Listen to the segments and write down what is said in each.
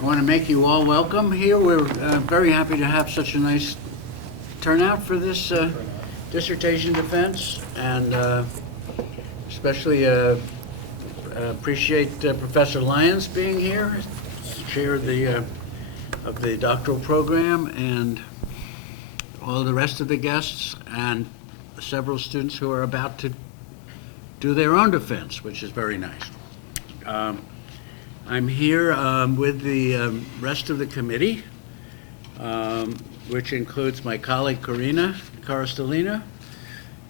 I want to make you all welcome here. We're very happy to have such a nice turnout for this dissertation defense, and especially appreciate Professor Lyons being here, chair of the doctoral program, and all the rest of the guests, and several students who are about to do their own defense, which is very nice. I'm here with the rest of the committee, which includes my colleague Karina Korostelina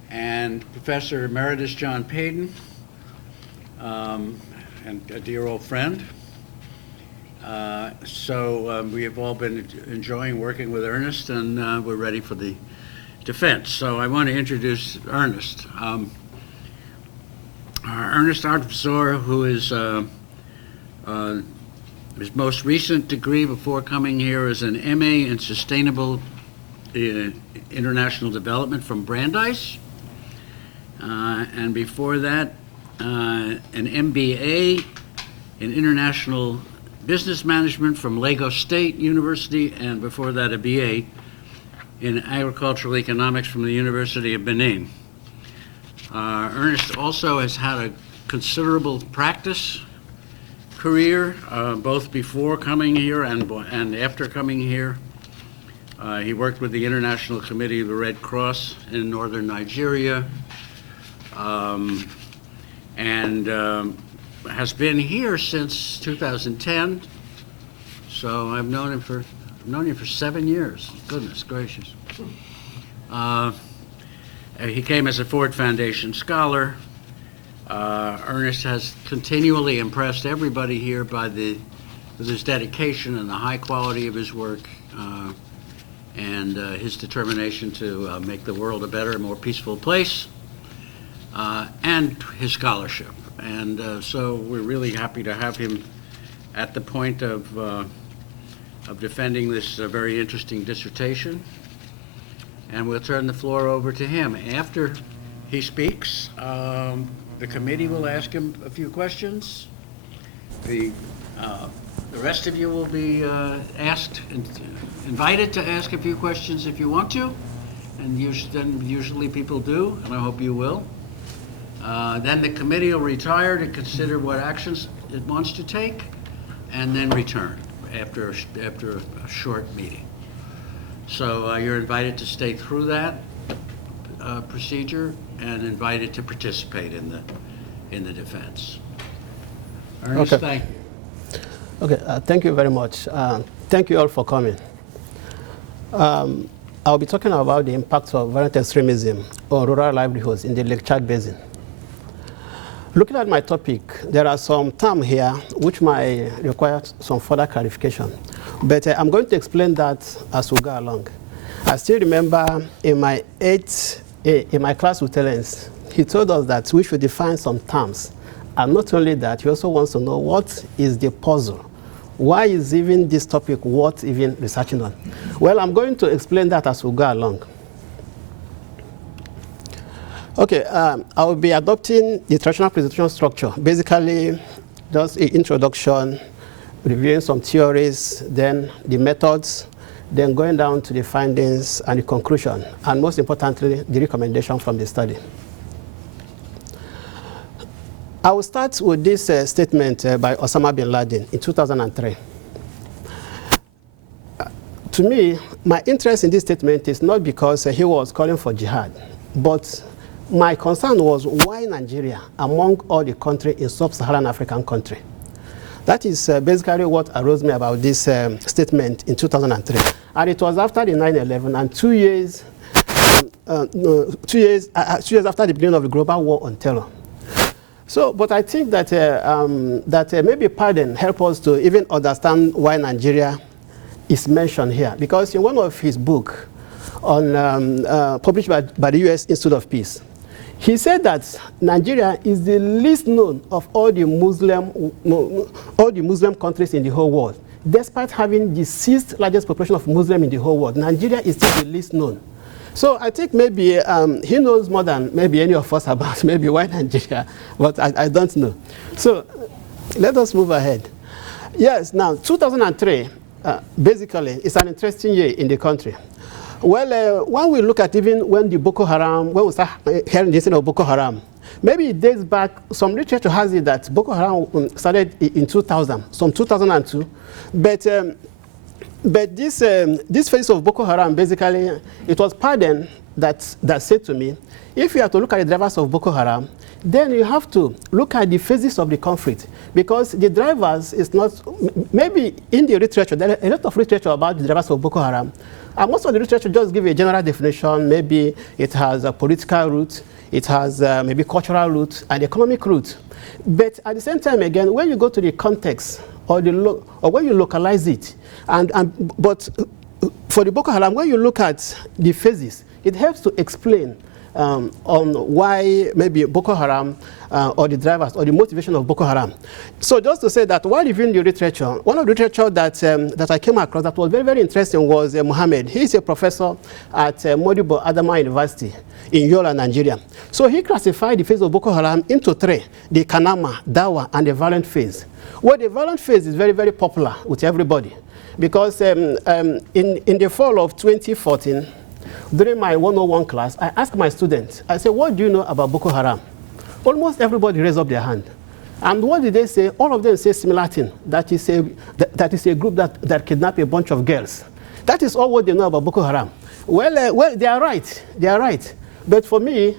and Professor Emeritus John Paden, and a dear old friend. So we have all been enjoying working with Ernest, and we're ready for the defense. So I want to introduce Ernest. Ernest Ogbozor, who is his most recent degree before coming here is an MA in Sustainable International Development from Brandeis, and before that an MBA in International Business Management from Lagos State University, and before that a BA in Agricultural Economics from the University of Benin. Ernest also has had a considerable practice career, both before coming here and after coming here. He worked with the International Committee of the Red Cross in northern Nigeria, and has been here since 2010. So I've known him for 7 years. Goodness gracious. He came as a Ford Foundation scholar. Ernest has continually impressed everybody here with his dedication and the high quality of his work, and his determination to make the world a better, more peaceful place, and his scholarship. And so we're really happy to have him at the point of defending this very interesting dissertation. And we'll turn the floor over to him. After he speaks, the committee will ask him a few questions. The rest of you will be invited to ask a few questions if you want to, and usually people do, and I hope you will. Then the committee will retire to consider what actions it wants to take, and then return after a short meeting. So you're invited to stay through that procedure, and invited to participate in the defense. Ernest, okay. Thank you. Okay, thank you very much. Thank you all for coming. I'll be talking about the impact of violent extremism on rural livelihoods in the Lake Chad Basin. Looking at my topic, there are some terms here which might require some further clarification, but I'm going to explain that as we go along. I still remember in my class with Ernest, he told us that we should define some terms, and not only that, he also wants to know what is the puzzle. Why is even this topic worth even researching on? Well, I'm going to explain that as we go along. Okay, I will be adopting the traditional presentation structure, basically just an introduction, reviewing some theories, then the methods, then going down to the findings and the conclusion, and most importantly, the recommendation from the study. I will start with this statement by Osama bin Laden in 2003. To me, my interest in this statement is not because he was calling for jihad, but my concern was why Nigeria among all the countries in sub-Saharan African country. That is basically what arose me about this statement in 2003. And it was after the 9/11 and 2 years after the beginning of the global war on terror. So, but I think that maybe Paden helped us to even understand why Nigeria is mentioned here. Because in one of his books published by the U.S. Institute of Peace, he said that Nigeria is the least known of all the Muslim countries in the whole world. Despite having the 6th largest population of Muslims in the whole world, Nigeria is still the least known. So I think maybe he knows more than maybe any of us about maybe why Nigeria, but I don't know. So let us move ahead. Yes, now 2003, basically, it's an interesting year in the country. Well, when we look at even when the Boko Haram, when we start hearing this of Boko Haram, maybe it dates back, some literature has it that Boko Haram started in 2000, some 2002, but this phase of Boko Haram, basically, it was Paden that said to me, if you have to look at the drivers of Boko Haram, then you have to look at the phases of the conflict, because the drivers is not, maybe in the literature, there are a lot of literature about the drivers of Boko Haram, and most of the literature just give a general definition. Maybe it has a political root, it has maybe cultural root, and economic root. But at the same time, again, when you go to the context, or when you localize it, but for the Boko Haram, when you look at the phases, it helps to explain on why maybe Boko Haram or the drivers or the motivation of Boko Haram. So just to say that while reviewing the literature, one of the literature that I came across that was very, very interesting was Mohammed. He is a professor at Modibo Adama University in Yola, Nigeria. So he classified the phase of Boko Haram into three: the Kanama, Dawa, and the violent phase. Well, the violent phase is very, very popular with everybody, because in the fall of 2014, during my 101 class, I asked my students, I said, what do you know about Boko Haram? Almost everybody raised up their hand. And what did they say? All of them say similar thing, that is a group that kidnapped a bunch of girls. That is all what they know about Boko Haram. Well, they are right. They are right. But for me,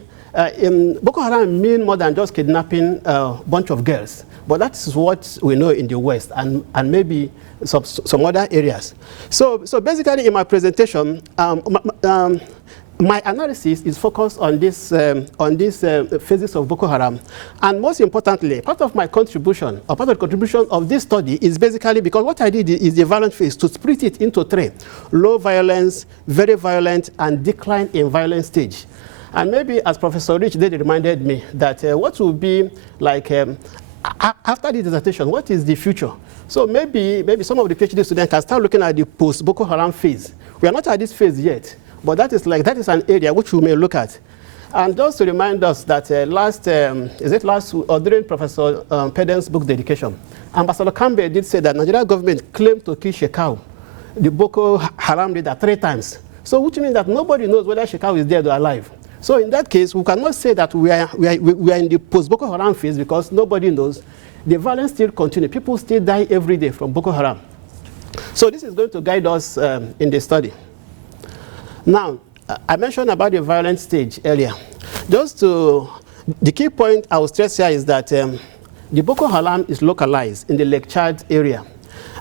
Boko Haram mean more than just kidnapping a bunch of girls. But that's what we know in the West, and maybe some other areas. So basically, in my presentation, my analysis is focused on this phases of Boko Haram, and most importantly, part of my contribution, or part of the contribution of this study, is basically because what I did is the violent phase, to split it into three: low violence, very violent, and decline in violence stage. And maybe, as Professor Rich did reminded me, that what will be like after the dissertation, what is the future? So maybe some of the PhD students can start looking at the post-Boko Haram phase. We are not at this phase yet, but that is an area which we may look at. And just to remind us that during Professor Paden's book dedication, Ambassador Campbell did say that Nigerian government claimed to kill Shekau, the Boko Haram leader, 3 times. So which means that nobody knows whether Shekau is dead or alive. So in that case, we cannot say that we are in the post-Boko Haram phase, because nobody knows. The violence still continues. People still die every day from Boko Haram. So this is going to guide us in the study. Now, I mentioned about the violent stage earlier. The key point I will stress here is that the Boko Haram is localized in the Lake Chad area.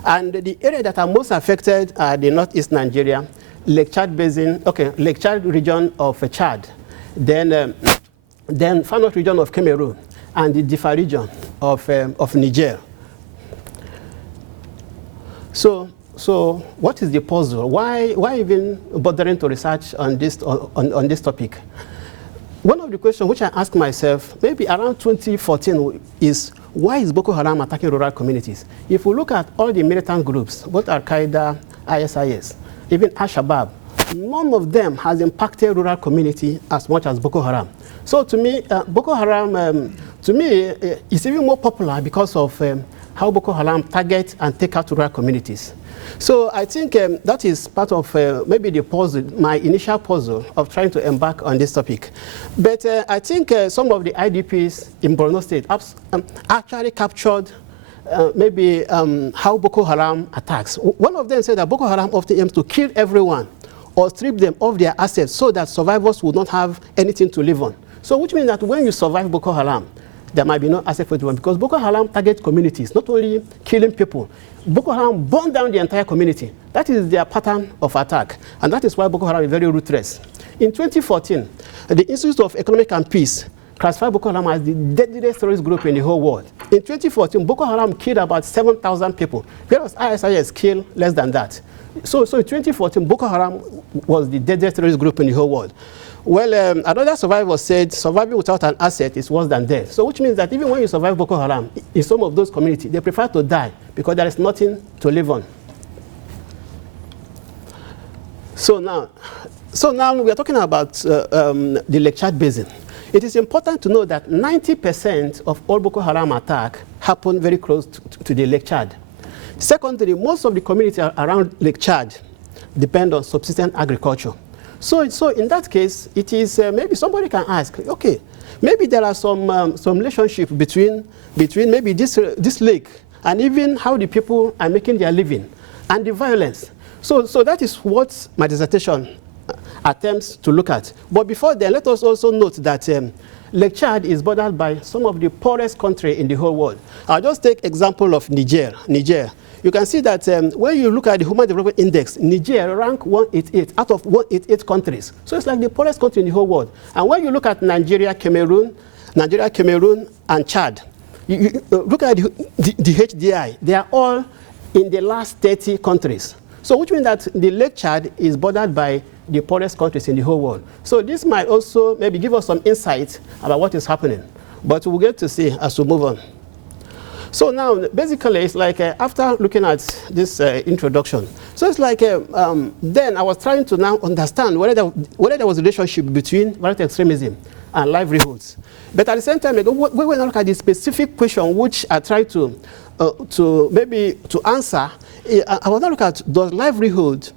And the area that are most affected are the northeast Nigeria, Lake Chad Basin, Lake Chad region of Chad, then Far North region of Cameroon, and the Diffa region of Niger. So what is the puzzle? Why even bothering to research on this topic? One of the questions which I asked myself, maybe around 2014, is why is Boko Haram attacking rural communities? If we look at all the militant groups, both Al-Qaeda, ISIS, even Al-Shabaab, none of them has impacted rural community as much as Boko Haram. So to me, Boko Haram, is even more popular because of how Boko Haram target and take out rural communities. So I think that is part of maybe the puzzle, my initial puzzle of trying to embark on this topic. But I think some of the IDPs in Borno State actually captured maybe how Boko Haram attacks. One of them said that Boko Haram often aims to kill everyone or strip them of their assets so that survivors would not have anything to live on. So which means that when you survive Boko Haram, there might be no asset for everyone, because Boko Haram target communities, not only killing people. Boko Haram burn down the entire community. That is their pattern of attack, and that is why Boko Haram is very ruthless. In 2014, the Institute of Economic and Peace classified Boko Haram as the deadliest terrorist group in the whole world. In 2014, Boko Haram killed about 7,000 people, whereas ISIS killed less than that. So in 2014, Boko Haram was the deadliest terrorist group in the whole world. Well, another survivor said surviving without an asset is worse than death. So which means that even when you survive Boko Haram, in some of those communities, they prefer to die because there is nothing to live on. So now we are talking about the Lake Chad Basin. It is important to know that 90% of all Boko Haram attacks happen very close to the Lake Chad. Secondly, most of the community around Lake Chad depend on subsistence agriculture. So in that case, it is maybe somebody can ask, okay, maybe there are some relationship between maybe this lake and even how the people are making their living and the violence. So that is what my dissertation attempts to look at. But before then, let us also note that Lake Chad is bordered by some of the poorest countries in the whole world. I'll just take example of Niger. You can see that when you look at the Human Development Index, Niger rank 188 out of 188 countries. So it's like the poorest country in the whole world. And when you look at Nigeria, Cameroon, and Chad, you look at the HDI, they are all in the last 30 countries. So which means that the Lake Chad is bordered by the poorest countries in the whole world. So this might also maybe give us some insight about what is happening. But we'll get to see as we move on. So now, basically, it's like after looking at this introduction, so it's like then I was trying to now understand whether there was a relationship between violent extremism and livelihoods. But at the same time, we will look at the specific question which I tried to answer. I will now look at, does livelihood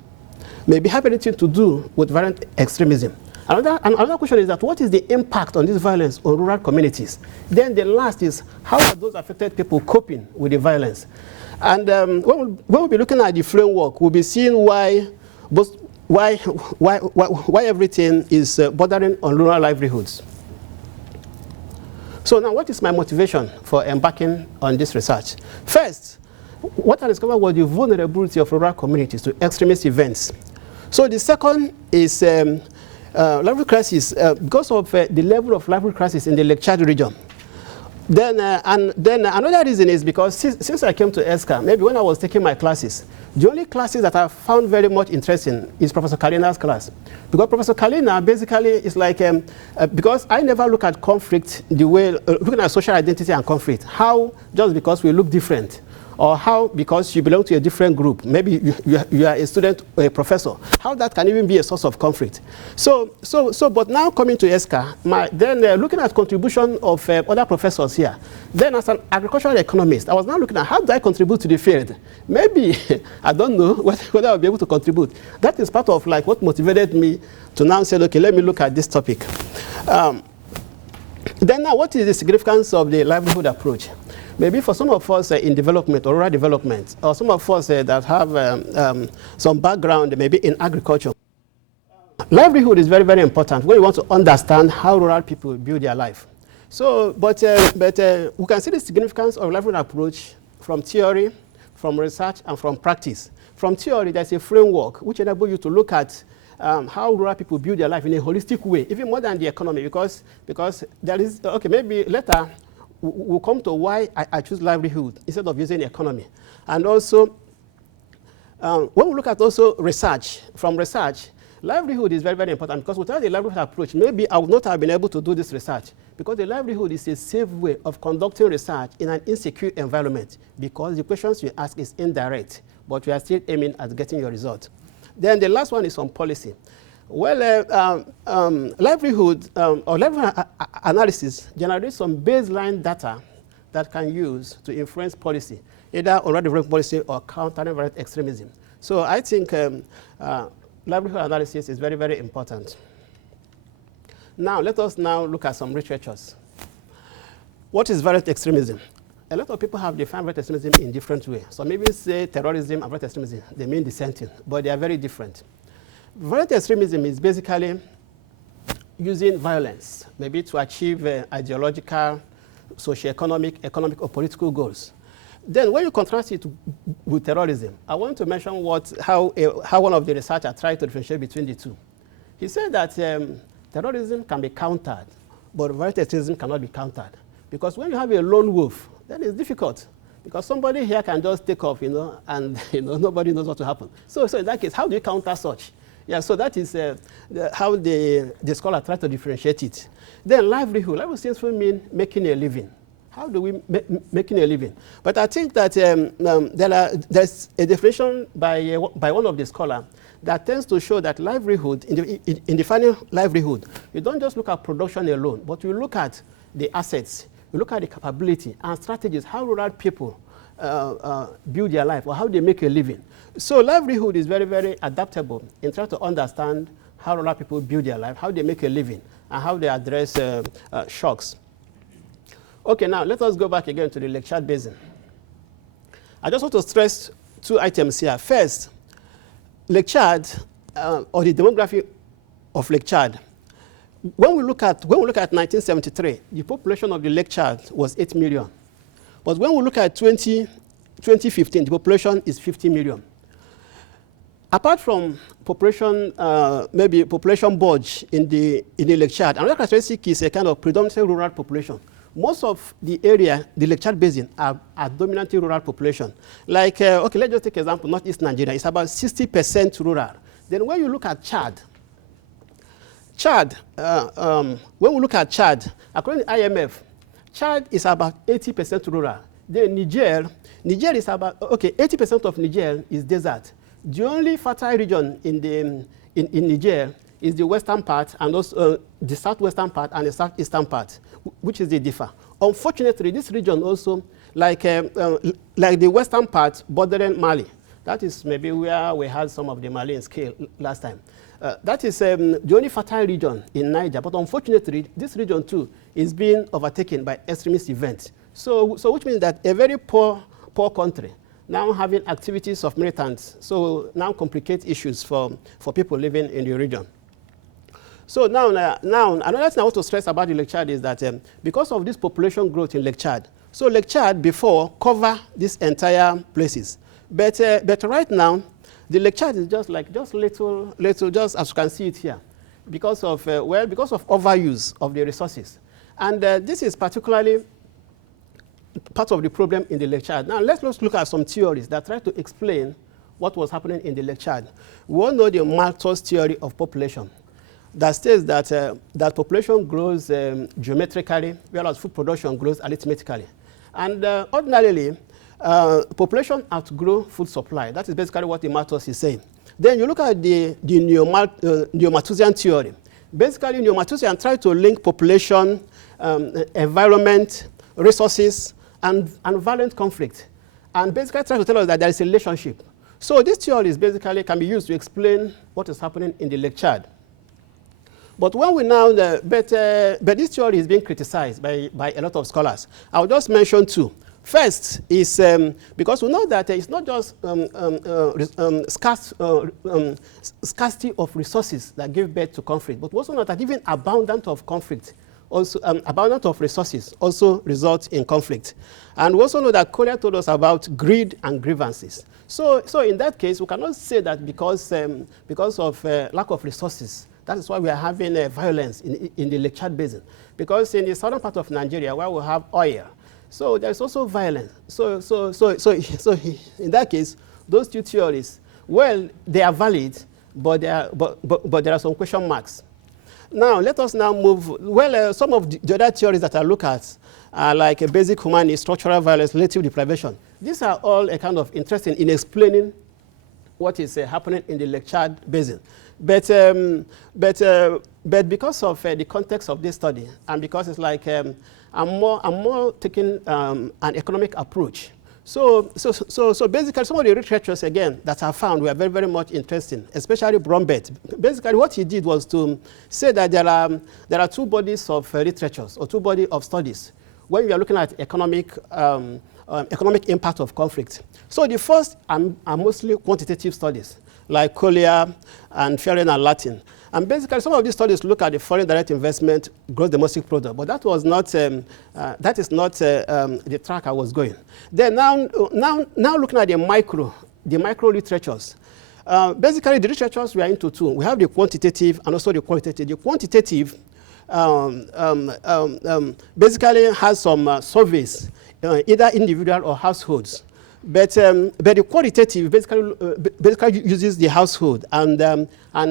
maybe have anything to do with violent extremism? Another question is that what is the impact on this violence on rural communities? Then the last is how are those affected people coping with the violence? And when we'll be looking at the framework, we'll be seeing why everything is bordering on rural livelihoods. So now what is my motivation for embarking on this research? First, what I discovered was the vulnerability of rural communities to extremist events. So the second is livelihood crisis, because of the level of livelihood crisis in the Lake Chad region. Then another reason is because since I came to ESCA, maybe when I was taking my classes, the only classes that I found very much interesting is Professor Karina's class. Because Professor Karina basically is like, because I never look at conflict the way, looking at social identity and conflict, how just because we look different, or how because you belong to a different group, maybe you are a student or a professor, how that can even be a source of conflict. But now coming to ESCA, then looking at contribution of other professors here, then as an agricultural economist, I was now looking at how do I contribute to the field? Maybe, I don't know whether I'll be able to contribute. That is part of like what motivated me to now say, okay, let me look at this topic. Then now, what is the significance of the livelihood approach? Maybe for some of us in development or rural development, or some of us that have some background maybe in agriculture, livelihood is very, very important when you want to understand how rural people build their life. So, but we can see the significance of livelihood approach from theory, from research, and from practice. From theory, there's a framework which enables you to look at how rural people build their life in a holistic way, even more than the economy, because there is, okay, maybe later we'll come to why I choose livelihood instead of using economy. And also, when we look at also research, from research, livelihood is very, very important, because without the livelihood approach, maybe I would not have been able to do this research, because the livelihood is a safe way of conducting research in an insecure environment, because the questions you ask is indirect, but you are still aiming at getting your result. Then the last one is on policy. Well, livelihood or livelihood analysis generates some baseline data that can use to influence policy, either on rural development policy or countering violent extremism. So I think livelihood analysis is very, very important. Now, let us now look at some literatures. What is violent extremism? A lot of people have defined violent extremism in different ways. So maybe say terrorism and violent extremism, they mean the same thing, but they are very different. Violent extremism is basically using violence, maybe to achieve ideological, socio-economic, economic, or political goals. Then when you contrast it with terrorism, I want to mention how one of the researchers tried to differentiate between the two. He said that terrorism can be countered, but violent extremism cannot be countered. Because when you have a lone wolf, then it's difficult. Because somebody here can just take off, and nobody knows what will happen. So in that case, how do you counter such? Yeah, so that is how the scholar tried to differentiate it. Then livelihood seems to mean making a living. How do we making a living? But I think that there's a definition by one of the scholars that tends to show that livelihood, in defining livelihood, you don't just look at production alone, but you look at the assets, you look at the capability and strategies, how rural people build their life, or how they make a living. So livelihood is very, very adaptable in trying to understand how rural people build their life, how they make a living, and how they address shocks. Okay, now let us go back again to the Lake Chad Basin. I just want to stress two items here. First, Lake Chad, or the demography of Lake Chad. When we look at 1973, the population of the Lake Chad was 8 million. But when we look at 2015, the population is 50 million. Apart from population, maybe population bulge in the Lake Chad, another characteristic is a kind of predominantly rural population. Most of the area, the Lake Chad Basin, are dominantly rural population. Like, okay, let's just take an example, Northeast Nigeria, it's about 60% rural. Then when you look at Chad, when we look at Chad, according to IMF, Chad is about 80% rural. Then Niger is about, okay, 80% of Niger is desert. The only fertile region in Niger is the western part, and also the southwestern part and the southeastern part, which is the differ. Unfortunately, this region also, like the western part bordering Mali, that is maybe where we had some of the Malian scale last time. That is the only fertile region in Niger, but unfortunately, this region too is being overtaken by extremist events. So which means that a very poor country now having activities of militants, so now complicate issues for people living in the region. So now another thing I want to stress about the Lake Chad is that because of this population growth in Lake Chad, so Lake Chad before cover these entire places, but right now the Lake Chad is just little, just as you can see it here, because of overuse of the resources, and this is particularly part of the problem in the Lake Chad. Now let's look at some theories that try to explain what was happening in the Lake Chad. We all know the Malthus theory of population that states that that population grows geometrically, whereas food production grows arithmetically. And ordinarily, population outgrow food supply. That is basically what the Malthus is saying. Then you look at the Neo-Malthusian theory. Basically, Neo-Malthusian try to link population, environment, resources, and violent conflict. And basically try to tell us that there is a relationship. So this theory is basically can be used to explain what is happening in the Lake Chad. But when we now, but this theory is being criticized by a lot of scholars. I'll just mention two. First is because we know that it's not just scarcity of resources that give birth to conflict, but we also know that even abundance of conflict, also abundance of resources also results in conflict. And we also know that Korea told us about greed and grievances. So in that case, we cannot say that because of lack of resources, that is why we are having violence in the Lake Chad Basin. Because in the southern part of Nigeria, where we have oil, so there's also violence. So in that case, those two theories, well, they are valid, but there are some question marks. Now, let us now move. Well, some of the other theories that I look at are like a basic humanist, structural violence, relative deprivation. These are all a kind of interesting in explaining what is happening in the Lake Chad Basin. But because of the context of this study, and because it's like I'm more taking an economic approach. So basically, some of the researchers again that I found were very, very much interesting, especially Brombet. Basically, what he did was to say that there are two bodies of literatures or two bodies of studies when we are looking at economic impact of conflict. So the first are mostly quantitative studies, like Collier and Ferren and Latin. And basically, some of these studies look at the foreign direct investment, gross domestic product, but that was not, that is not the track I was going. Then now looking at the micro literatures. Basically, the literatures we are into two. We have the quantitative and also the qualitative. The quantitative basically has some surveys, either individual or households. But the qualitative basically uses the household, and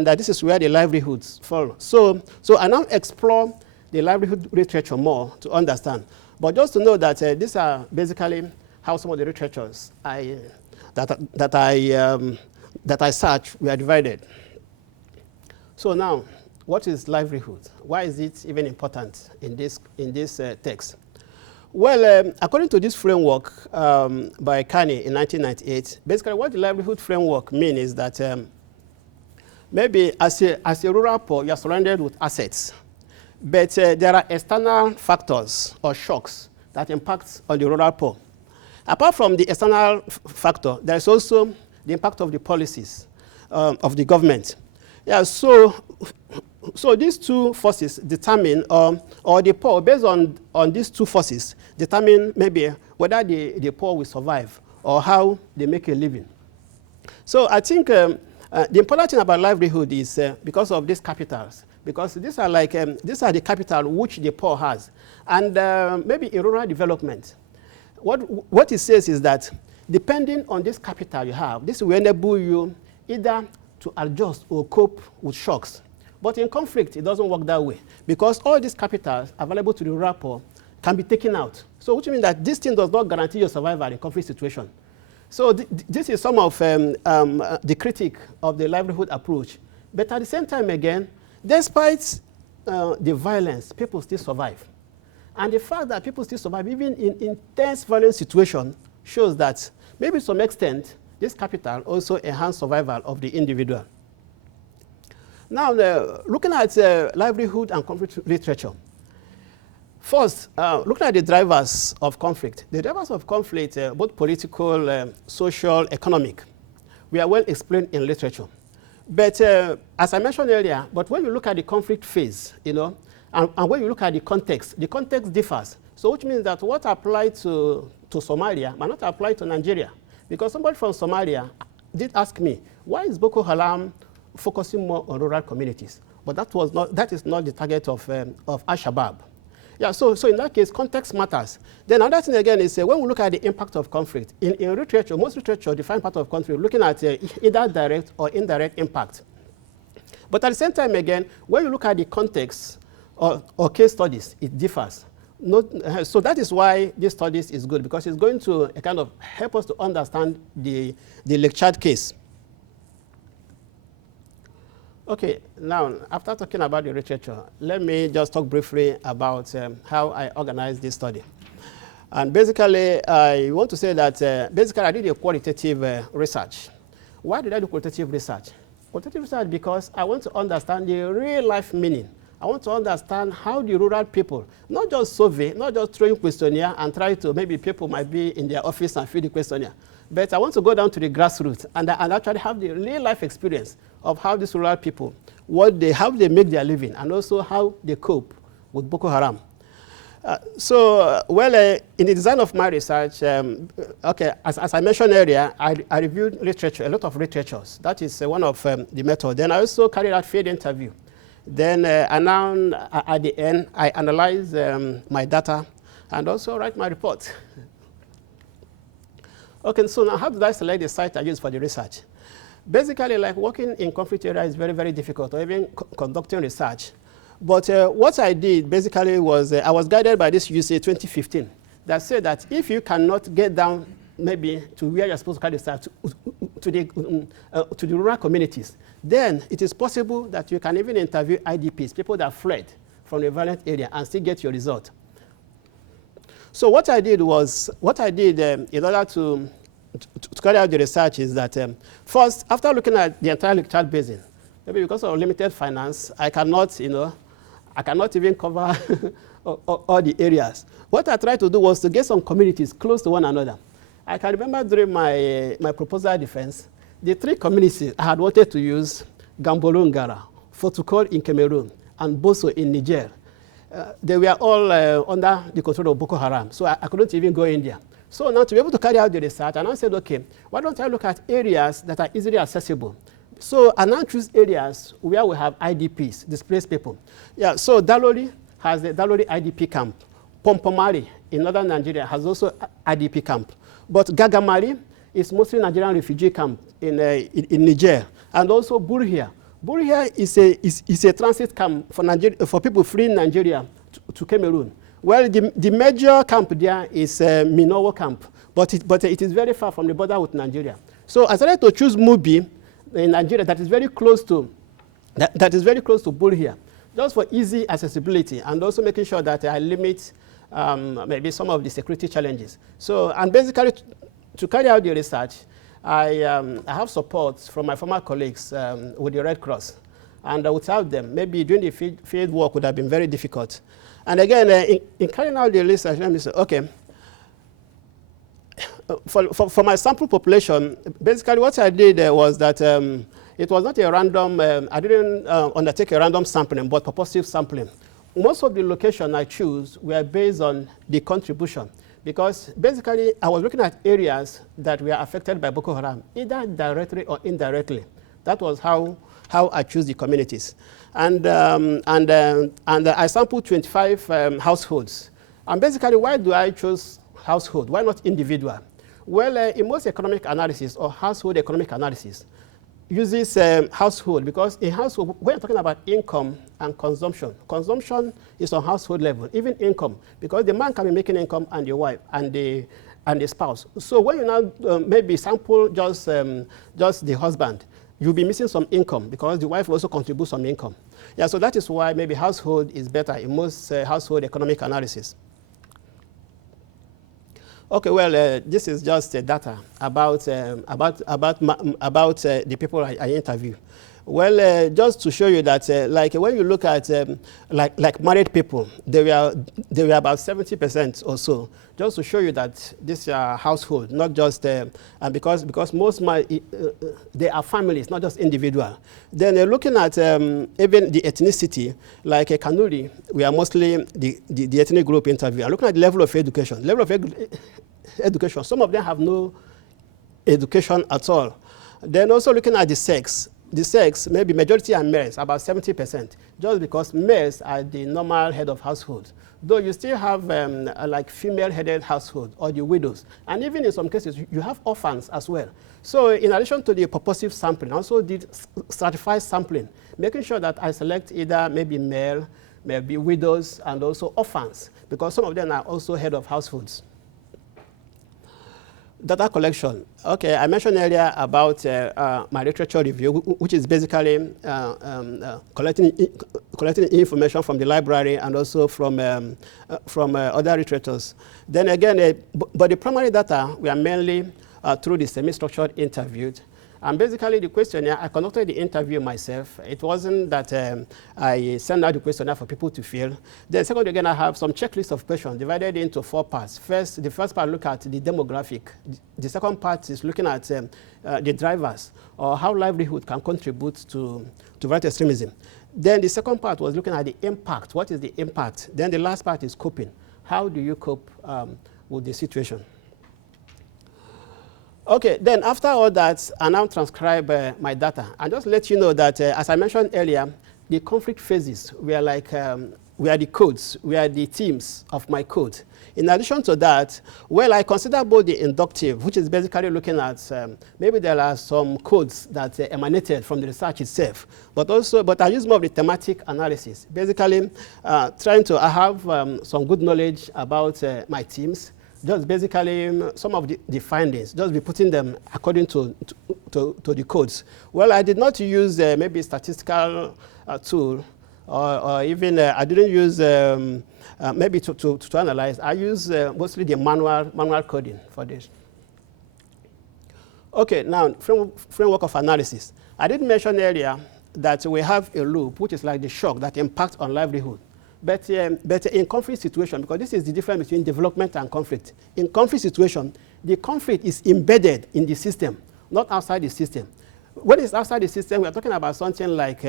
this is where the livelihoods fall. So I now explore the livelihood literature more to understand. But just to know that these are basically how some of the literatures that I search were divided. So now, what is livelihood? Why is it even important in this text? Well, according to this framework by Kani in 1998, basically what the livelihood framework means is that maybe as a rural poor, you're surrounded with assets, but there are external factors or shocks that impact on the rural poor. Apart from the external factor, there is also the impact of the policies of the government. Yeah, so these two forces determine, or the poor, based on these two forces, determine maybe whether the poor will survive or how they make a living. So I think the important thing about livelihood is because of these capitals, because these are like these are the capital which the poor has, and maybe in rural development, what it says is that depending on this capital you have, this will enable you either to adjust or cope with shocks. But in conflict, it doesn't work that way, because all these capitals available to the rural poor can be taken out. So which means that this thing does not guarantee your survival in conflict situation. So this is some of the critique of the livelihood approach. But at the same time, again, despite the violence, people still survive. And the fact that people still survive, even in intense violent situations, shows that maybe to some extent, this capital also enhances survival of the individual. Now, looking at livelihood and conflict literature. First, looking at the drivers of conflict. The drivers of conflict, both political, social, economic, we are well explained in literature. But as I mentioned earlier, but when you look at the conflict phase, you know, and when you look at the context differs. So which means that what applied to Somalia might not apply to Nigeria. Because somebody from Somalia did ask me, why is Boko Haram focusing more on rural communities? But that is not the target of Al-Shabaab. Yeah, so in that case, context matters. Then another thing again is when we look at the impact of conflict, in literature, most literature define part of conflict looking at either direct or indirect impact. But at the same time again, when you look at the context or case studies, it differs. So that is why this studies is good, because it's going to kind of help us to understand the Lake Chad case. Okay, now after talking about the literature, let me just talk briefly about how I organized this study. And basically, I want to say that basically I did a qualitative research. Why did I do qualitative research? Qualitative research because I want to understand the real life meaning. I want to understand how the rural people, not just survey, not just throwing questionnaire and try to, maybe people might be in their office and fill the questionnaire. But I want to go down to the grassroots and actually have the real life experience of how these rural people, how they make their living, and also how they cope with Boko Haram. In the design of my research, as I mentioned earlier, I reviewed literature, a lot of literatures. That is one of the methods. Then I also carried out field interview. Then at the end, I analyze my data and also write my report. Okay, so now how did I select the site I use for the research? Basically, like working in conflict area is very, very difficult, or even conducting research. But what I did basically was I was guided by this USA 2015 that said that if you cannot get down maybe to where you're supposed to carry research, to the rural communities, then it is possible that you can even interview IDPs, people that fled from a violent area, and still get your result. So what I did in order to carry out the research is that first, after looking at the entire Lake Chad Basin, maybe because of limited finance, I cannot even cover all the areas. What I tried to do was to get some communities close to one another. I can remember during my proposal defense, the three communities I had wanted to use, Gambolo Ngara, Fotukol in Cameroon, and Boso in Niger. They were all under the control of Boko Haram, so I couldn't even go in there. So now to be able to carry out the research, I now said, okay, why don't I look at areas that are easily accessible? So I now choose areas where we have IDPs, displaced people. Yeah, so Dalori has the Dalori IDP camp. Pompomari in northern Nigeria has also IDP camp. But Gagamari is mostly Nigerian refugee camp in Niger. And also Bourrha. Bourrha is a transit camp for people fleeing Nigeria to Cameroon. Well, the major camp there is Minowo camp, but it is very far from the border with Nigeria. So I decided to choose Mubi in Nigeria that is very close to Bourrha, just for easy accessibility, and also making sure that I limit maybe some of the security challenges. So, and basically, to carry out the research, I have support from my former colleagues with the Red Cross. And without them, maybe doing the field work would have been very difficult. And again, in carrying out the research, let me say, okay, for my sample population, basically what I did was that it was not a random, I didn't undertake a random sampling, but purposive sampling. Most of the locations I choose were based on the contribution, because basically I was looking at areas that were affected by Boko Haram, either directly or indirectly. That was how I choose the communities. And I sampled 25 households. And basically, why do I choose household? Why not individual? Well, in most economic analysis or household economic analysis, uses household, because in household, we're talking about income and consumption. Consumption is on household level, even income, because the man can be making income and the wife and the spouse. So when you now maybe sample just the husband, you'll be missing some income because the wife also contributes some income. Yeah, so that is why maybe household is better in most household economic analysis. Okay, well, this is just data about the people I interview. Well, just to show you that, like when you look at like married people, they were about 70% or so. Just to show you that this household, not just because most they are families, not just individual. Then looking at even the ethnicity, like Kanuri, we are mostly the ethnic group interview. And looking at the level of education, education, some of them have no education at all. Then also looking at the sex, maybe majority are males, about 70%, just because males are the normal head of household. Though you still have like female-headed household or the widows. And even in some cases, you have orphans as well. So in addition to the purposive sampling, I also did stratified sampling, making sure that I select either maybe male, maybe widows, and also orphans, because some of them are also head of households. Data collection. Okay, I mentioned earlier about my literature review, which is basically collecting information from the library and also from other literatures. Then again, but the primary data were mainly through the semi-structured interviews. And basically the questionnaire, I conducted the interview myself. It wasn't that I sent out the questionnaire for people to fill. Then second, again, I have some checklist of questions divided into 4 parts. The first part look at the demographic. The second part is looking at the drivers, or how livelihood can contribute to violent extremism. Then the second part was looking at the impact. What is the impact? Then the last part is coping. How do you cope with the situation? Okay, then after all that, I now transcribe my data. And just let you know that, as I mentioned earlier, the conflict phases were like, were the codes, were the themes of my code. In addition to that, well, I consider both the inductive, which is basically looking at, maybe there are some codes that emanated from the research itself, but I use more of the thematic analysis, basically trying to have some good knowledge about my themes, just basically some of the findings, just be putting them according to the codes. Well, I did not use maybe statistical tool, or even I didn't use maybe to analyze. I use mostly the manual coding for this. Okay, now framework of analysis. I did mention earlier that we have a loop, which is like the shock that impacts on livelihood. But in conflict situation, because this is the difference between development and conflict. In conflict situation, the conflict is embedded in the system, not outside the system. When it's outside the system, we're talking about something like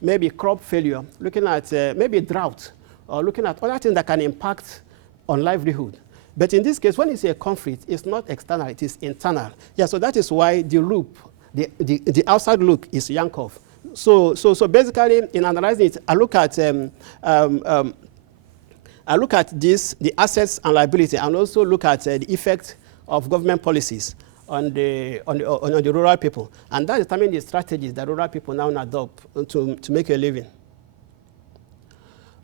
maybe crop failure, looking at maybe drought, or looking at other things that can impact on livelihood. But in this case, when it's a conflict, it's not external, it is internal. Yeah, so that is why the loop, the outside loop is Yankov. So basically, in analyzing it, I look at this, the assets and liability, and also look at the effect of government policies on the rural people, and that determines the strategies that rural people now adopt to make a living.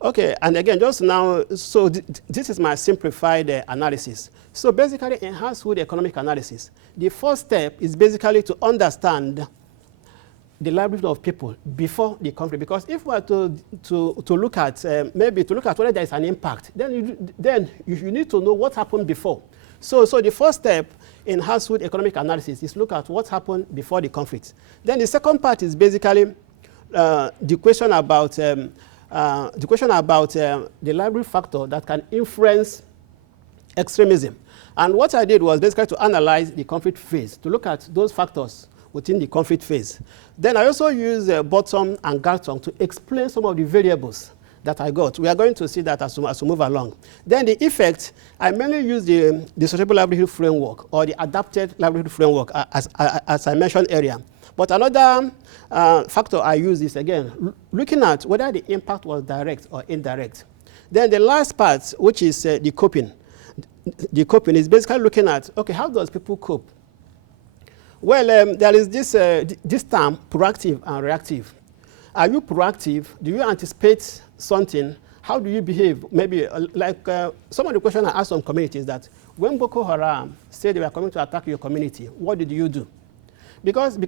Okay, and again, just now, so this is my simplified analysis. So basically, in household economic analysis, the first step is basically to understand the livelihood of people before the conflict. Because if we are to look at, maybe to look at whether there is an impact, then you need to know what happened before. So the first step in household economic analysis is look at what happened before the conflict. Then the second part is basically the question about the livelihood factor that can influence extremism. And what I did was basically to analyze the conflict phase, to look at those factors within the conflict phase. Then I also used Bottom and Galton to explain some of the variables that I got. We are going to see that as we move along. Then the effect, I mainly use the sustainable livelihood framework or the adapted livelihood framework as I mentioned earlier. But another factor I use is, again, looking at whether the impact was direct or indirect. Then the last part, which is the coping. The coping is basically looking at, okay, how does people cope? Well, there is this term, proactive and reactive. Are you proactive? Do you anticipate something? How do you behave? Maybe some of the questions I asked some communities that when Boko Haram said they were coming to attack your community, what did you do? Because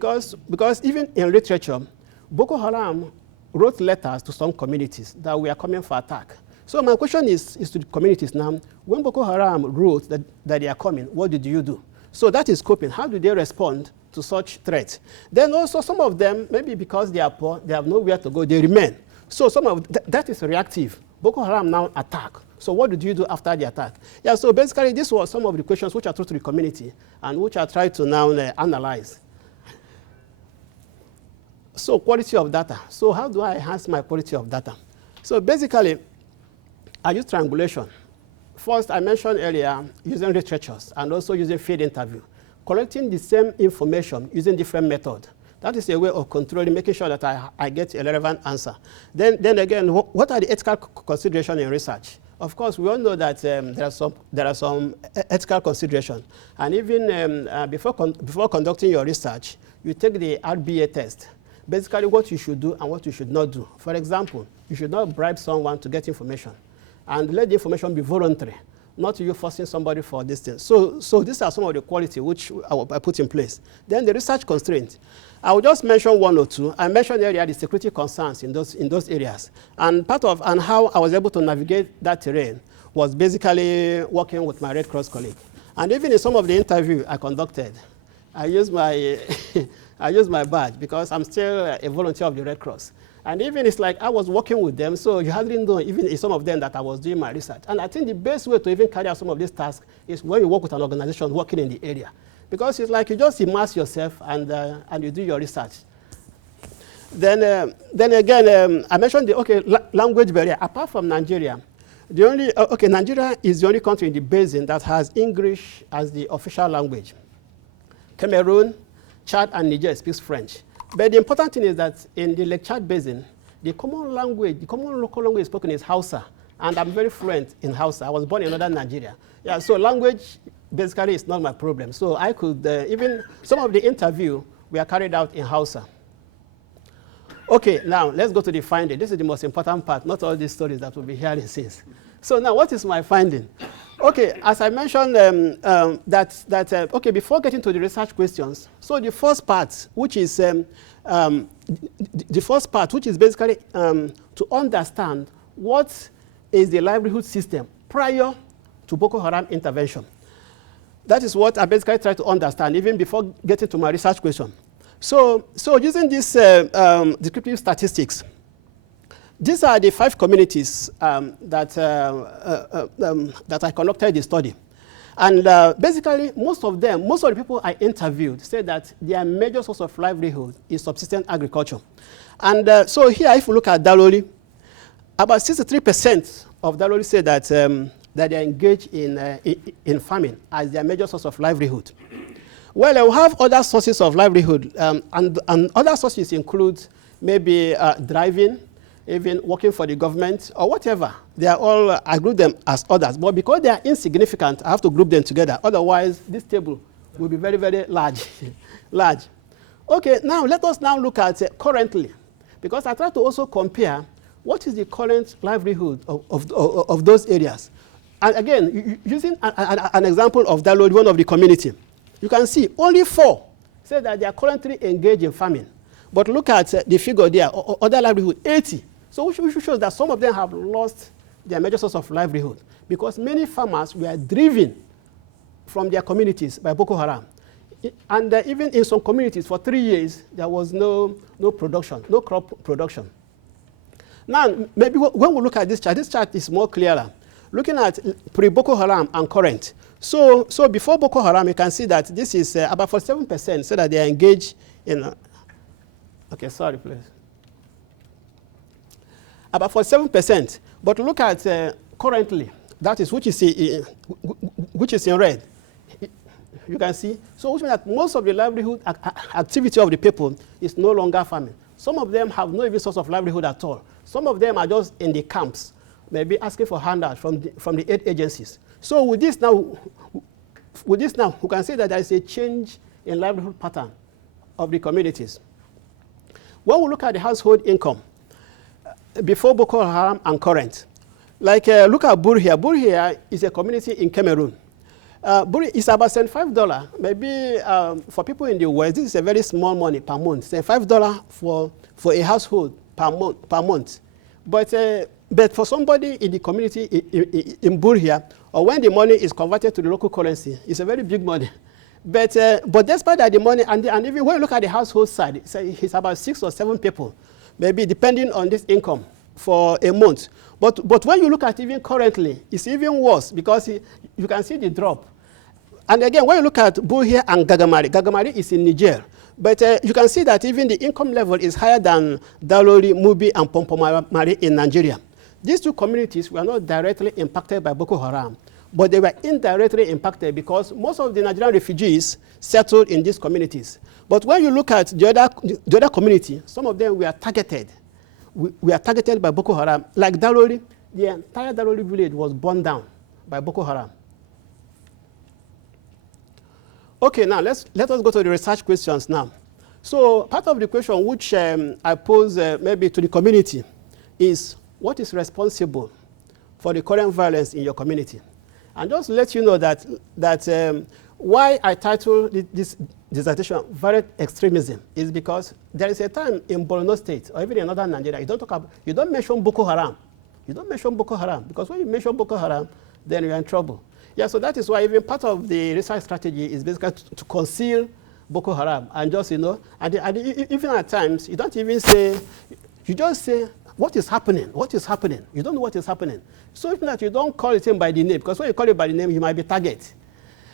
even in literature, Boko Haram wrote letters to some communities that we are coming for attack. So my question is to the communities now, when Boko Haram wrote that they are coming, what did you do? So that is coping. How do they respond to such threats? Then also some of them, maybe because they are poor, they have nowhere to go, they remain. So some of that is reactive. Boko Haram now attack. So what did you do after the attack? Yeah, so basically this was some of the questions which I threw to the community and which I tried to now analyze. So quality of data. So how do I enhance my quality of data? So basically, I use triangulation. First, I mentioned earlier using literatures and also using field interview, collecting the same information using different methods. That is a way of controlling, making sure that I get a relevant answer. Then again, what are the ethical considerations in research? Of course, we all know that there are some ethical considerations. And even before conducting your research, you take the RBA test. Basically, what you should do and what you should not do. For example, you should not bribe someone to get information. And let the information be voluntary, not you forcing somebody for this thing. So these are some of the quality which I put in place. Then the research constraint. I will just mention one or two. I mentioned earlier the security concerns in those areas. And part of and how I was able to navigate that terrain was basically working with my Red Cross colleague. And even in some of the interview I conducted, I used my badge because I'm still a volunteer of the Red Cross. And even it's like I was working with them, so you hardly know, even in some of them, that I was doing my research. And I think the best way to even carry out some of these tasks is when you work with an organization working in the area. Because it's like you just immerse yourself and you do your research. Then again, I mentioned the language barrier. Apart from Nigeria, Nigeria is the only country in the basin that has English as the official language. Cameroon, Chad, and Niger speaks French. But the important thing is that in the Lake Chad Basin, the common local language spoken is Hausa, and I'm very fluent in Hausa. I was born in northern Nigeria. Yeah, so language basically is not my problem. So I could, even some of the interview were carried out in Hausa. Okay, now let's go to the finding. This is the most important part, not all these stories that we'll be hearing since. So now what is my finding? Okay, as I mentioned, before getting to the research questions, so the first part, which is basically to understand what is the livelihood system prior to Boko Haram intervention. That is what I basically try to understand, even before getting to my research question. So using this descriptive statistics, these are the 5 communities that I conducted the study. And basically, most of the people I interviewed said that their major source of livelihood is subsistence agriculture. And so here, if you look at Dalori, about 63% of Dalori say that they are engaged in farming as their major source of livelihood. Well, we have other sources of livelihood, and other sources include maybe driving, even working for the government, or whatever. They are all, I group them as others. But because they are insignificant, I have to group them together. Otherwise, this table will be very, very large. large. Okay, now let us now look at currently, because I try to also compare what is the current livelihood of those areas. And again, using an example of Dalori, one of the community, you can see only 4 say that they are currently engaged in farming. But look at the figure there, other livelihood, 80. So which shows that some of them have lost their major source of livelihood because many farmers were driven from their communities by Boko Haram. And even in some communities, for 3 years, there was no production, no crop production. Now, maybe when we look at this chart is more clearer. Looking at pre-Boko Haram and current. So before Boko Haram, you can see that this is about 47% say that they are engaged in, okay, sorry, please. About 47%. But look at currently, that is which is in red. You can see. So which means that most of the livelihood activity of the people is no longer farming. Some of them have no even source of livelihood at all. Some of them are just in the camps, maybe asking for handouts from the aid agencies. So with this now, we can say that there is a change in livelihood pattern of the communities. When we look at the household income, before Boko Haram and current, like look at Bourrha. Bourrha is a community in Cameroon. Bourrha is about $75. Maybe for people in the West, this is a very small money per month. $75 for a household per month. But for somebody in the community in Bourrha, or when the money is converted to the local currency, it's a very big money. But despite that, the money, and even when you look at the household side, it's about 6 or 7 people, maybe depending on this income for a month. But when you look at even currently, it's even worse because you can see the drop. And again, when you look at Bourrha and Gagamari, Gagamari is in Niger. But you can see that even the income level is higher than Dalori, Mubi, and Pompomari in Nigeria. These two communities were not directly impacted by Boko Haram, but they were indirectly impacted because most of the Nigerian refugees settled in these communities. But when you look at the other community, some of them were targeted. We are targeted by Boko Haram. Like Dalori, the entire Dalori village was burned down by Boko Haram. Okay, now let us go to the research questions now. So part of the question which I pose maybe to the community is, what is responsible for the current violence in your community? And just to let you know that why I titled this dissertation Violent Extremism is because there is a time in Borno State or even in northern Nigeria, you don't mention Boko Haram. You don't mention Boko Haram because when you mention Boko Haram, then you're in trouble. Yeah, so that is why even part of the research strategy is basically to conceal Boko Haram and just, and even at times, you don't even say, you just say, what is happening? What is happening? You don't know what is happening. So it's that you don't call it by the name, because when you call it by the name, you might be target.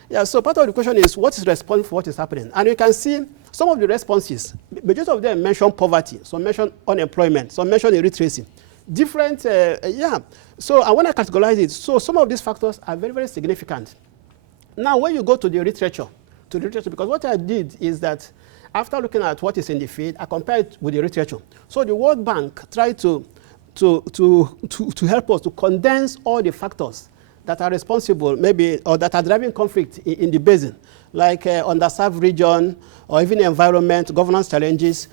Yeah, so part of the question is, what is responsible for what is happening? And you can see some of the responses, majority of them mention poverty, some mention unemployment, some mention illiteracy. Different, So I want to categorize it. So some of these factors are very, very significant. Now, when you go to the literature, because what I did is that after looking at what is in the field, I compared it with the literature. So the World Bank tried to help us to condense all the factors that are responsible, maybe, or that are driving conflict in the basin, like underserved region, or even environment, governance challenges,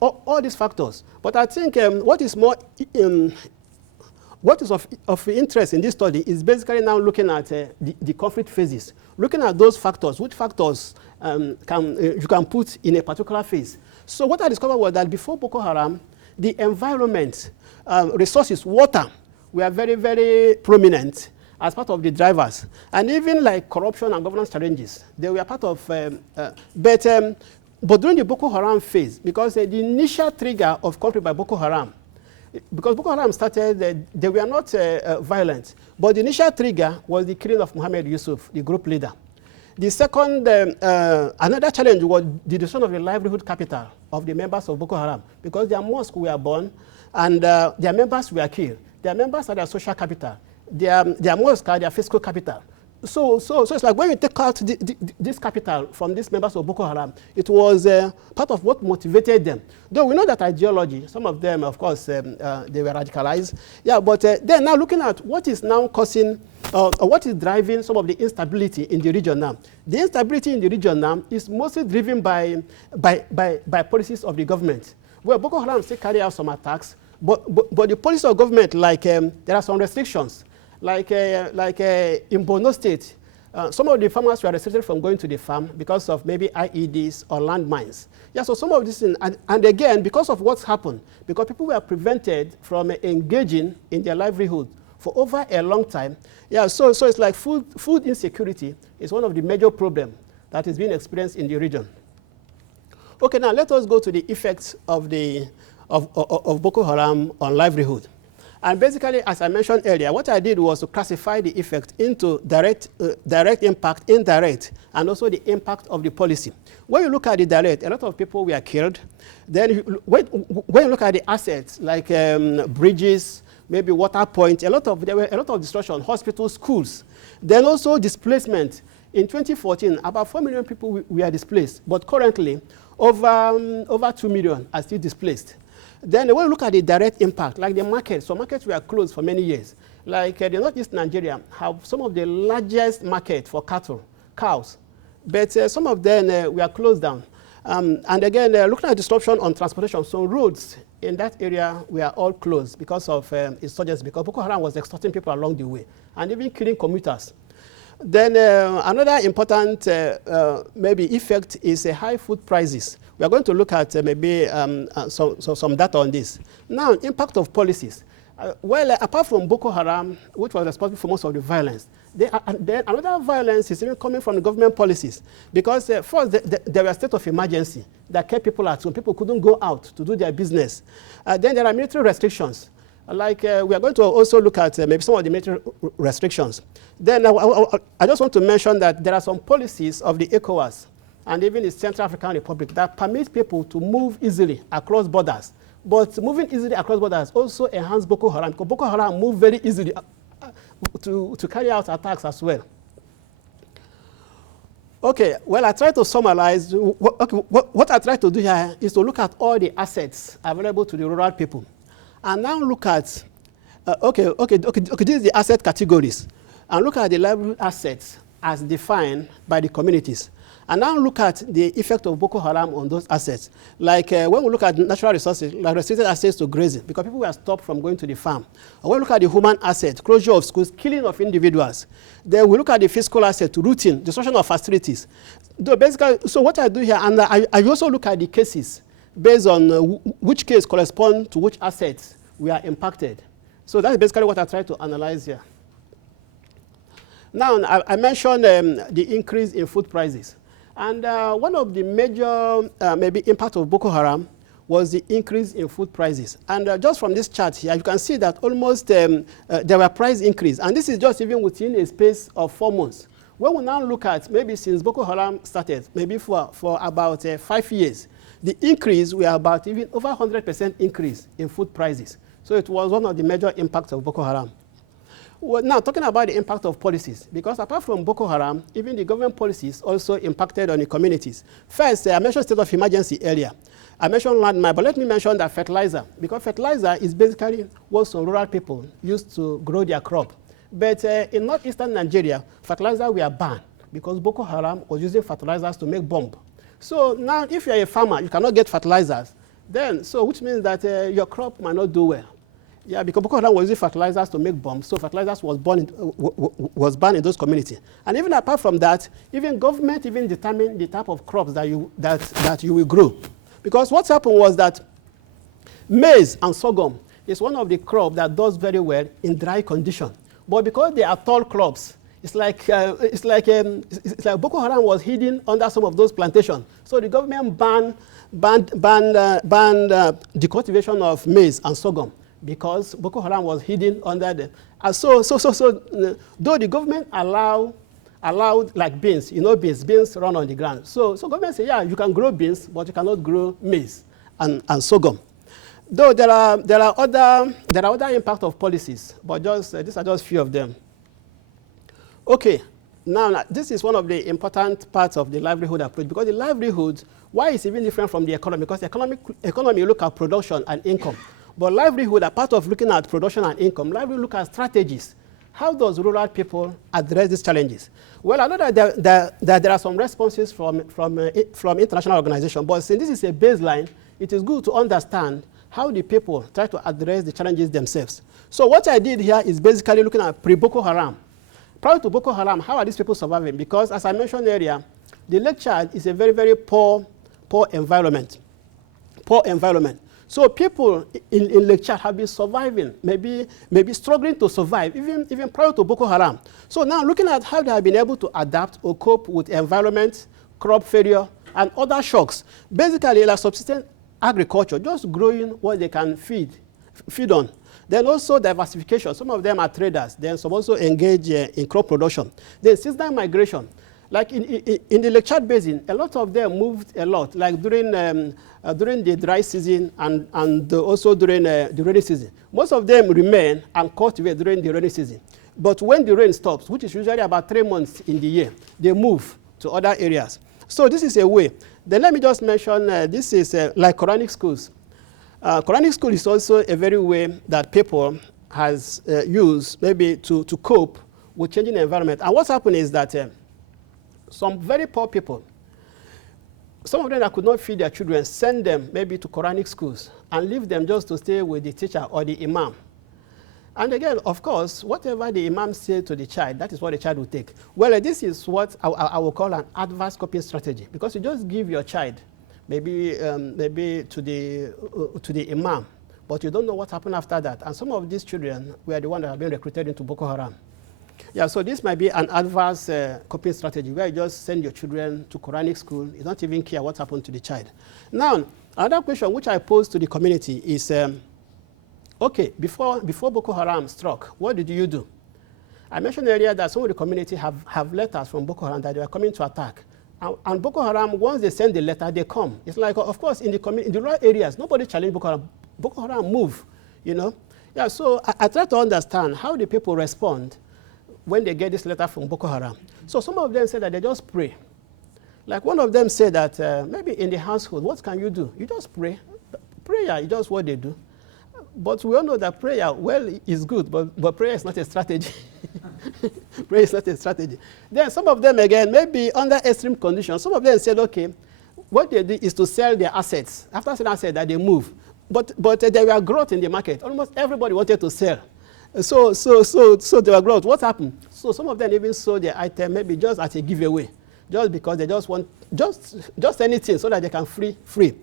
all these factors. But I think what is of interest in this study is basically now looking at the conflict phases, looking at those factors, which factors you can put in a particular phase. So what I discovered was that before Boko Haram, the environment, resources, water, were very, very prominent as part of the drivers. And even like corruption and governance challenges, they were part of, but during the Boko Haram phase, because the initial trigger of conflict by Boko Haram, because Boko Haram started, they were not violent, but the initial trigger was the killing of Mohammed Yusuf, the group leader. The second, another challenge was the destruction of the livelihood capital of the members of Boko Haram, because their mosques were burned and their members were killed. Their members are their social capital. Their mosques are their fiscal capital. So it's like when you take out this capital from these members of Boko Haram, it was part of what motivated them. Though we know that ideology, some of them, of course, they were radicalized. Yeah, but then now looking at what is now causing, what is driving some of the instability in the region now. The instability in the region now is mostly driven by policies of the government. Well, Boko Haram still carry out some attacks, but the policies of government, like there are some restrictions. Like in Borno State, Some of the farmers were restricted from going to the farm because of maybe IEDs or landmines. Yeah, so some of this, and again, because of what's happened, because people were prevented from engaging in their livelihood for over a long time. Yeah, so it's like food insecurity is one of the major problems that is being experienced in the region. Okay, now let us go to the effects of Boko Haram on livelihood. And basically, as I mentioned earlier, what I did was to classify the effect into direct impact, indirect, and also the impact of the policy. When you look at the direct, a lot of people were killed. Then when you look at the assets, like bridges, maybe water points, there were a lot of destruction, hospitals, schools. Then also displacement. In 2014, about 4 million people were displaced, but currently, over 2 million are still displaced. Then when you look at the direct impact, like the markets, so markets were closed for many years. Like the Northeast Nigeria have some of the largest market for cattle, cows, but some of them were closed down. And again, looking at disruption on transportation, so roads in that area were all closed because of insurgency, because Boko Haram was extorting people along the way, and even killing commuters. Then another important maybe effect is high food prices. We are going to look at maybe some data on this. Now, impact of policies. Apart from Boko Haram, which was responsible for most of the violence, then another violence is even coming from the government policies. Because first, there was a state of emergency that kept people at home. People couldn't go out to do their business. Then there are military restrictions. Like we are going to also look at maybe some of the military restrictions. Then I just want to mention that there are some policies of the ECOWAS and even the Central African Republic that permit people to move easily across borders. But moving easily across borders also enhances Boko Haram, because Boko Haram move very easily to carry out attacks as well. Okay, well, I try to summarize. What I try to do here is to look at all the assets available to the rural people. And now look at, this is the asset categories. And look at the livelihood assets as defined by the communities. And now look at the effect of Boko Haram on those assets. Like when we look at natural resources, like restricted access to grazing, because people were stopped from going to the farm. And when we look at the human asset, closure of schools, killing of individuals. Then we look at the fiscal asset, routine, destruction of facilities. Basically, so what I do here, and I also look at the cases based on which case corresponds to which assets we are impacted. So that's basically what I try to analyze here. Now, I mentioned the increase in food prices. And one of the major maybe impact of Boko Haram was the increase in food prices. And just from this chart here, you can see that almost there were price increase. And this is just even within a space of 4 months. When we now look at maybe since Boko Haram started, maybe for about 5 years, the increase were about even over 100% increase in food prices. So it was one of the major impacts of Boko Haram. Well, now, talking about the impact of policies, because apart from Boko Haram, even the government policies also impacted on the communities. First, I mentioned state of emergency earlier. I mentioned landmine, but let me mention that fertilizer, because fertilizer is basically what some rural people used to grow their crop. But in northeastern Nigeria, fertilizer were banned because Boko Haram was using fertilizers to make bomb. So now, if you're a farmer, you cannot get fertilizers, then, so which means that your crop might not do well. Yeah, because Boko Haram was using fertilizers to make bombs, so fertilizers was banned in those communities. And even apart from that, even government even determined the type of crops that you will grow. Because what happened was that maize and sorghum is one of the crops that does very well in dry condition. But because they are tall crops, it's like Boko Haram was hidden under some of those plantations. So the government banned the cultivation of maize and sorghum, because Boko Haram was hidden under them. And so though the government allowed like beans, beans run on the ground. So government say, yeah, you can grow beans, but you cannot grow maize and sorghum. Though there are other impact of policies, but these are just few of them. Okay, now this is one of the important parts of the livelihood approach, because the livelihood, why is even different from the economy? Because the economy look at production and income. But livelihood, apart of looking at production and income, livelihood look at strategies. How does rural people address these challenges? Well, I know that there are some responses from international organizations, but since this is a baseline, it is good to understand how the people try to address the challenges themselves. So what I did here is basically looking at pre-Boko Haram prior to Boko Haram, how are these people surviving? Because as I mentioned earlier, the Lake Chad is a very, very poor environment. Poor environment. So people in Lake Chad have been surviving, maybe struggling to survive, even prior to Boko Haram. So now looking at how they have been able to adapt or cope with environment, crop failure, and other shocks. Basically, like subsistence agriculture, just growing what they can feed on. Then also diversification. Some of them are traders. Then some also engage in crop production. Then seasonal migration. Like in the Lake Chad Basin, a lot of them moved a lot, like during the dry season and also during the rainy season. Most of them remain and cultivate during the rainy season. But when the rain stops, which is usually about 3 months in the year, they move to other areas. So this is a way. Then let me just mention, this is like Quranic schools. Quranic school is also a very way that people has used maybe to cope with changing the environment. And what's happened is that some very poor people, some of them that could not feed their children, send them maybe to Quranic schools and leave them just to stay with the teacher or the imam. And again, of course, whatever the imam says to the child, that is what the child will take. Well, this is what I will call an adverse coping strategy, because you just give your child maybe to the imam, but you don't know what happened after that. And some of these children were the ones that have been recruited into Boko Haram. Yeah, so this might be an adverse coping strategy where you just send your children to Quranic school. You don't even care what happened to the child. Now, another question which I pose to the community is, okay, before Boko Haram struck, what did you do? I mentioned earlier that some of the community have letters from Boko Haram that they are coming to attack. And Boko Haram, once they send the letter, they come. It's like, of course, in the rural areas, nobody challenge Boko Haram. Boko Haram move, you know. Yeah, so I try to understand how the people respond when they get this letter from Boko Haram. So some of them say that they just pray. Like one of them said that maybe in the household, what can you do? You just pray. Prayer is just what they do. But we all know that prayer, well, is good, but prayer is not a strategy. Prayer is not a strategy. Then some of them, again, maybe under extreme conditions, some of them said, okay, what they do is to sell their assets. After selling assets, that they move. But there were growth in the market. Almost everybody wanted to sell. So there were growth. What happened? So some of them even sold their item maybe just as a giveaway, just because they just want just anything so that they can free.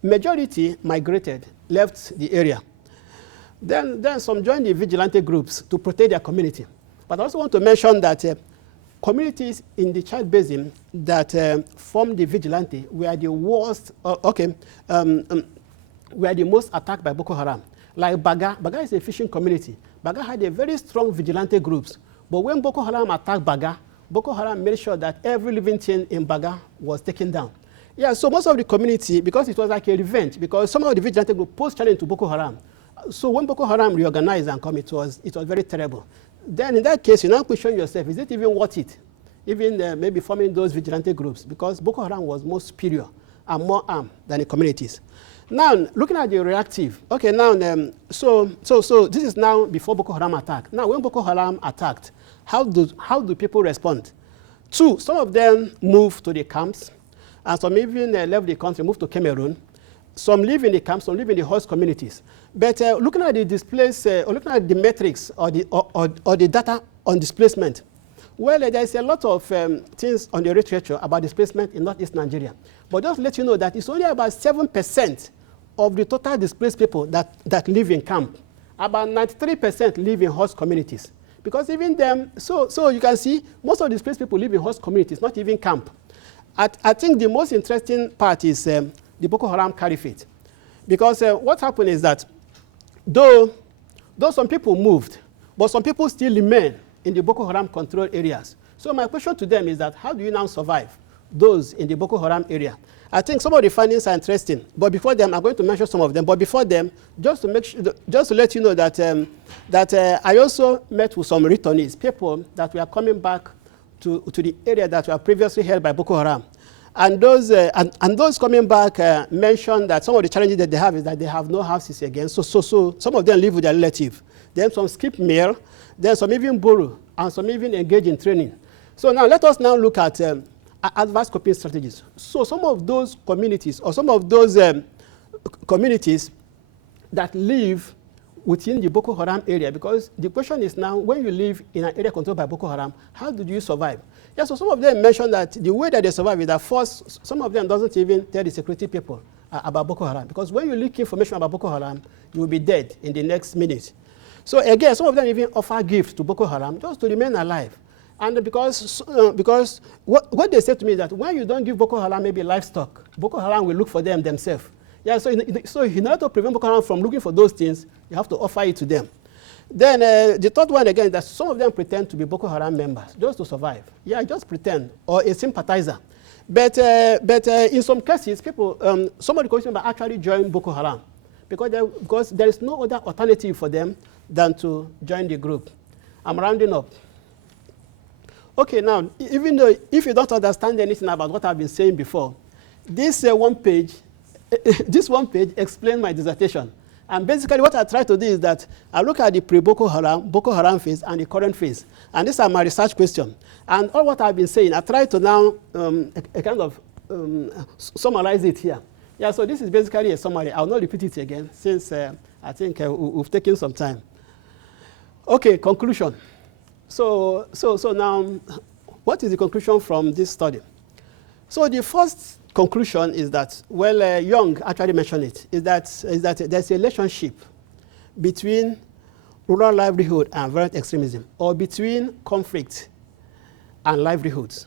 Majority migrated, left the area. Then some joined the vigilante groups to protect their community. But I also want to mention that communities in the Chad Basin that formed the vigilante were the worst, were the most attacked by Boko Haram. Like Baga is a fishing community. Baga had a very strong vigilante groups. But when Boko Haram attacked Baga, Boko Haram made sure that every living thing in Baga was taken down. Yeah, so most of the community, because it was like a revenge, because some of the vigilante groups posed challenge to Boko Haram. So when Boko Haram reorganized and come, it was very terrible. Then in that case, you now question yourself, is it even worth it? Even maybe forming those vigilante groups, because Boko Haram was more superior and more armed than the communities. Now, looking at the reactive, okay, now, so this is now before Boko Haram attack. Now, when Boko Haram attacked, how do people respond? Two, some of them moved to the camps, and some even left the country, moved to Cameroon. Some live in the camps, some live in the host communities. But looking at the displaced, or looking at the metrics or the data on displacement, well, there's a lot of things on the literature about displacement in northeast Nigeria. But just to let you know that it's only about 7% of the total displaced people that live in camp. About 93% live in host communities. Because even them, so you can see, most of the displaced people live in host communities, not even camp. I think the most interesting part is the Boko Haram caliphate. Because what happened is that though some people moved, but some people still remain in the Boko Haram controlled areas. So my question to them is that how do you now survive those in the Boko Haram area? I think some of the findings are interesting, but before them, I'm going to mention some of them. But before them, just to let you know that I also met with some returnees, people that were coming back to the area that were previously held by Boko Haram. And those coming back mentioned that some of the challenges that they have is that they have no houses again. So some of them live with their relatives. Then some skip meal, then some even borrow, and some even engage in training. So now let us now look at adverse coping strategies. So some of those communities, or some of those communities that live within the Boko Haram area, because the question is now, when you live in an area controlled by Boko Haram, how do you survive? Yeah, so some of them mentioned that the way that they survive is that first, some of them doesn't even tell the security people about Boko Haram, because when you leak information about Boko Haram, you will be dead in the next minute. So again, some of them even offer gifts to Boko Haram just to remain alive. And because what they said to me is that when you don't give Boko Haram maybe livestock, Boko Haram will look for them themselves. Yeah, so in order to prevent Boko Haram from looking for those things, you have to offer it to them. Then the third one again is that some of them pretend to be Boko Haram members just to survive. Yeah, just pretend, or a sympathizer. But in some cases, people, some of the Christians actually join Boko Haram because there is no other alternative for them than to join the group. I'm rounding up. Okay, now, even though if you don't understand anything about what I've been saying before, this one page explains my dissertation. And basically what I try to do is that I look at the pre-Boko Haram phase and the current phase. And these are my research questions. And all what I've been saying, I try to now summarize it here. Yeah, so this is basically a summary. I'll not repeat it again since I think we've taken some time. Okay, conclusion. So now, what is the conclusion from this study? So the first conclusion is that, well, Young actually mentioned it, is that there's a relationship between rural livelihood and violent extremism, or between conflict and livelihoods.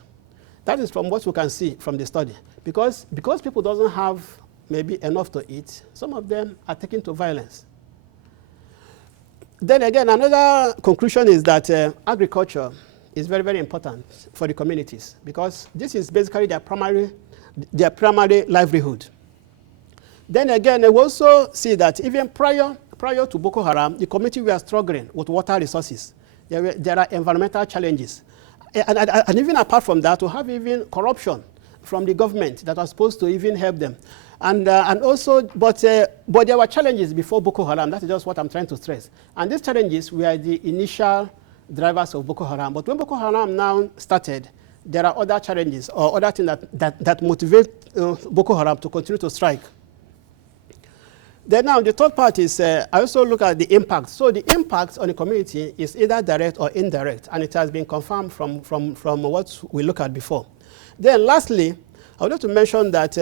That is from what we can see from the study. Because people doesn't have maybe enough to eat, some of them are taken to violence. Then again, another conclusion is that agriculture is very, very important for the communities, because this is basically their primary livelihood. Then again, we also see that even prior to Boko Haram, the community were struggling with water resources. There are environmental challenges. And even apart from that, we have even corruption from the government that was supposed to even help them. And also, but there were challenges before Boko Haram. That is just what I'm trying to stress. And these challenges were the initial drivers of Boko Haram. But when Boko Haram now started, there are other challenges or other things that motivate Boko Haram to continue to strike. Then now the third part is I also look at the impact. So the impact on the community is either direct or indirect, and it has been confirmed from what we looked at before. Then lastly, I would like to mention that,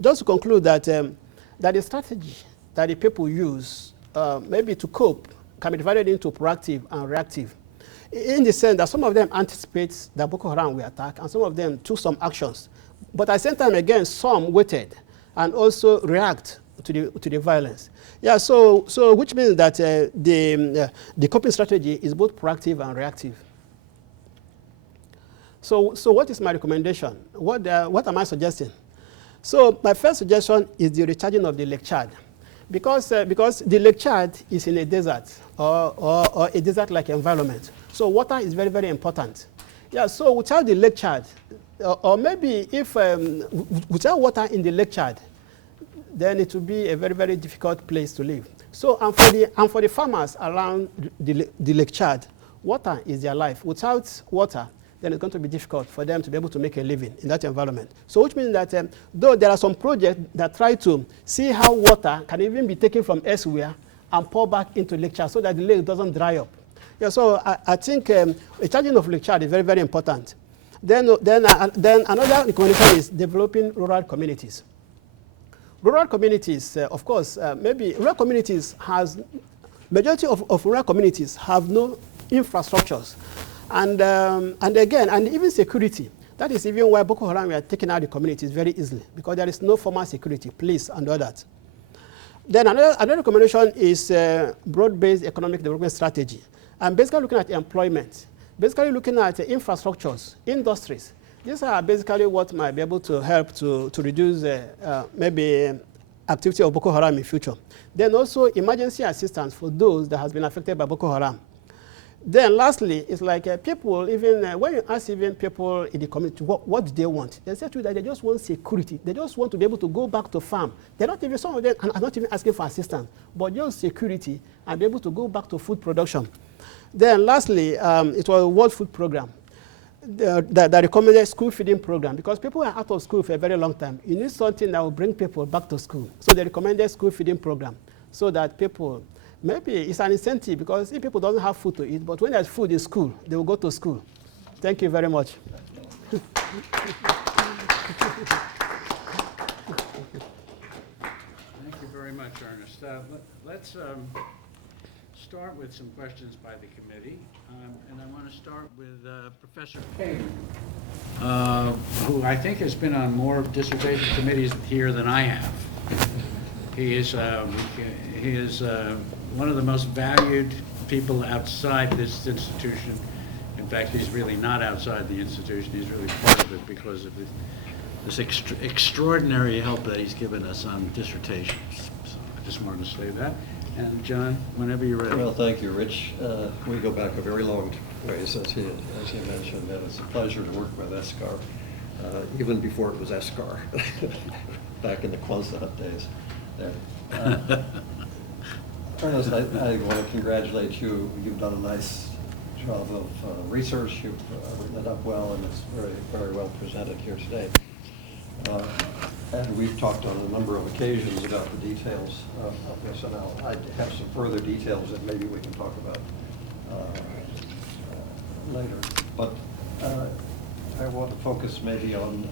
just to conclude, that the strategy that the people use maybe to cope can be divided into proactive and reactive, in the sense that some of them anticipate that Boko Haram will attack, and some of them took some actions. But at the same time, again, some waited and also react to the violence. Yeah, so which means that the coping strategy is both proactive and reactive. So what is my recommendation? What am I suggesting? So my first suggestion is the recharging of the Lake Chad, because the Lake Chad is in a desert or a desert-like environment. So water is very, very important. Yeah, so without the Lake Chad, or maybe if without water in the Lake Chad, then it will be a very, very difficult place to live. So and for the farmers around the Lake Chad, water is their life. Without water, then it's going to be difficult for them to be able to make a living in that environment. So which means that though there are some projects that try to see how water can even be taken from elsewhere and pour back into Lake Chad so that the lake doesn't dry up. Yeah, so I think the charging of Lake Chad is very, very important. Then another recommendation is developing rural communities. Rural communities, of course, maybe rural communities majority of rural communities have no infrastructures. And even security. That is even why Boko Haram were taking out the communities very easily, because there is no formal security, police and all that. Then another recommendation is broad-based economic development strategy. And basically looking at employment, basically looking at infrastructures, industries. These are basically what might be able to help to reduce maybe activity of Boko Haram in future. Then also emergency assistance for those that has been affected by Boko Haram. Then lastly, it's like people, even when you ask even people in the community what do they want, they say to you that they just want security. They just want to be able to go back to farm. They're not even, some of them are not even asking for assistance, but just security and be able to go back to food production. Then lastly, it was a World Food Program that recommended school feeding program, because people are out of school for a very long time. You need something that will bring people back to school. So they recommended school feeding program so that people Maybe it's an incentive because if people don't have food to eat, but when there's food in school, they will go to school. Thank you very much. Thank you very much, Ernest. Let's start with some questions by the committee. And I want to start with Professor Paden, who I think has been on more dissertation committees here than I have. He is one of the most valued people outside this institution. In fact, he's really not outside the institution. He's really part of it because of this extraordinary help that he's given us on dissertations. So I just wanted to say that. And John, whenever you're ready. Well, thank you, Rich. We go back a very long ways, as you mentioned, and it's a pleasure to work with ESCAR, even before it was ESCAR, back in the Kwanzaa days there. Ernest, I want to congratulate you. You've done a nice job of research. You've written it up well, and it's very, very well presented here today. And we've talked on a number of occasions about the details of this, and I have some further details that maybe we can talk about later. But I want to focus maybe on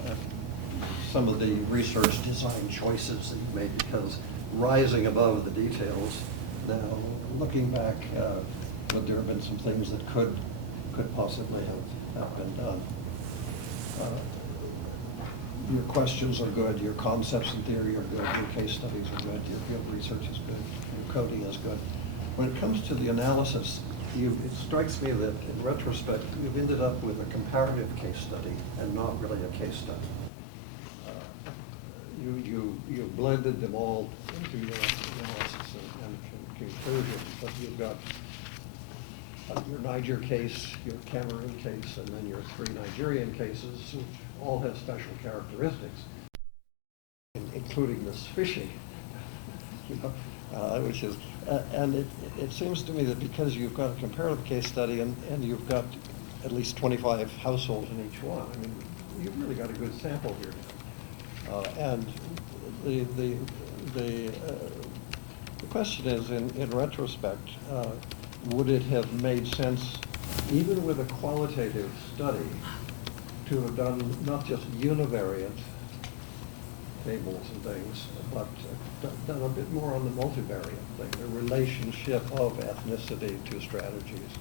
some of the research design choices that you made, because rising above the details, now looking back, would there have been some things that could possibly have been done? Your questions are good, your concepts and theory are good, your case studies are good, your field research is good, your coding is good. When it comes to the analysis, it strikes me that in retrospect, you've ended up with a comparative case study and not really a case study. You blended them all into your analysis and conclusion, but you've got your Niger case, your Cameroon case, and then your 3 Nigerian cases, which all have special characteristics, including this fishing, which is, and it seems to me that because you've got a comparative case study and you've got at least 25 households in each one, I mean, you've really got a good sample here. And the question is, in retrospect, would it have made sense, even with a qualitative study, to have done not just univariate tables and things, but done a bit more on the multivariate thing, the relationship of ethnicity to strategies,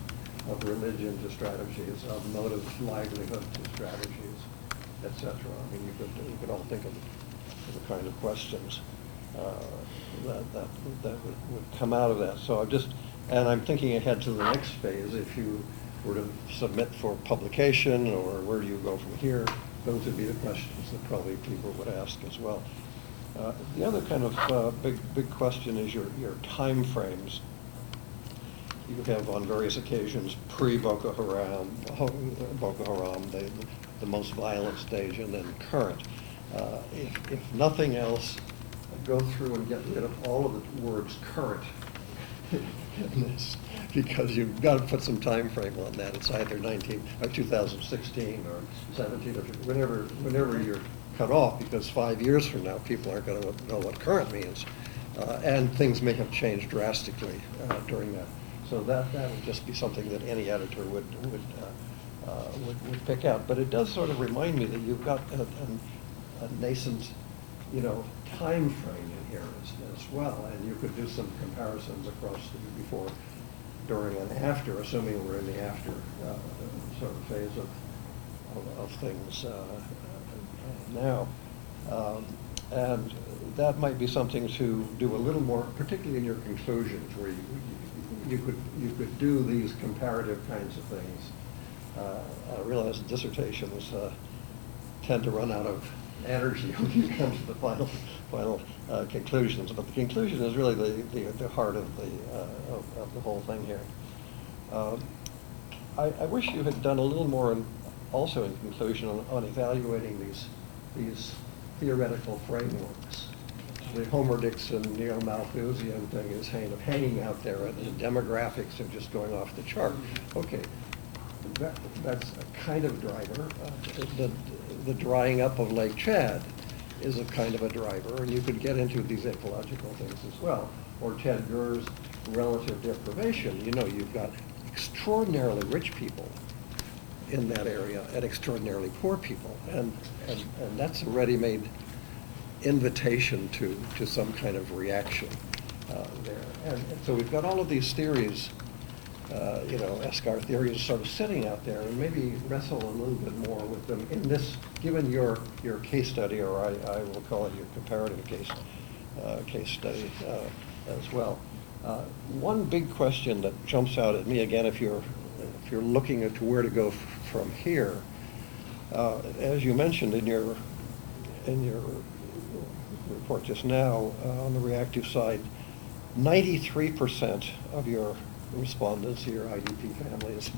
of religion to strategies, of motive livelihood to strategies, etc. I mean, you could all think of the kind of questions that would come out of that. So and I'm thinking ahead to the next phase. If you were to submit for publication, or where do you go from here, those would be the questions that probably people would ask as well. The other kind of big question is your time frames. You have on various occasions pre-Boko Haram, the most violent stage, and then current. If nothing else, go through and get rid of all of the words current in this, because you've got to put some time frame on that. It's either 2016 or 17 or whenever you're cut off, because 5 years from now people aren't going to know what current means, and things may have changed drastically during that. So that would just be something that any editor would pick out. But it does sort of remind me that you've got a nascent, time frame in here as well, and you could do some comparisons across the before, during, and after, assuming we're in the after sort of phase of things now. And that might be something to do a little more, particularly in your conclusions, where you could do these comparative kinds of things. I realize dissertations tend to run out of energy when you come to the final conclusions, but the conclusion is really the heart of the whole thing here. I wish you had done a little more, also in conclusion, on evaluating these theoretical frameworks. The Homer-Dixon, Neo-Malthusian thing is hanging out there, and the demographics are just going off the chart. Okay, that's a kind of driver. The drying up of Lake Chad is a kind of a driver, and you could get into these ecological things as well. Or Ted Gurr's relative deprivation. You know, you've got extraordinarily rich people in that area and extraordinarily poor people, and that's a ready-made invitation to some kind of reaction there. And so we've got all of these theories, you know, Escar theories sort of sitting out there, and maybe wrestle a little bit more with them in this, given your case study, or I will call it your comparative case study as well. One big question that jumps out at me, again, if you're looking at where to go from here, as you mentioned in your report just now, on the reactive side, 93% of your respondents, your IDP families,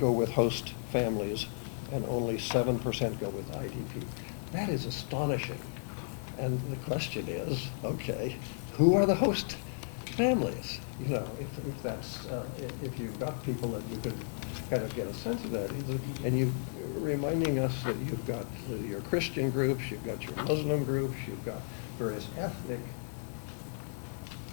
go with host families, and only 7% go with IDP. That is astonishing. And the question is, okay, who are the host families? You know, if that's, if you've got people that you could kind of get a sense of that, and you reminding us that you've got your Christian groups, you've got your Muslim groups, you've got various ethnic,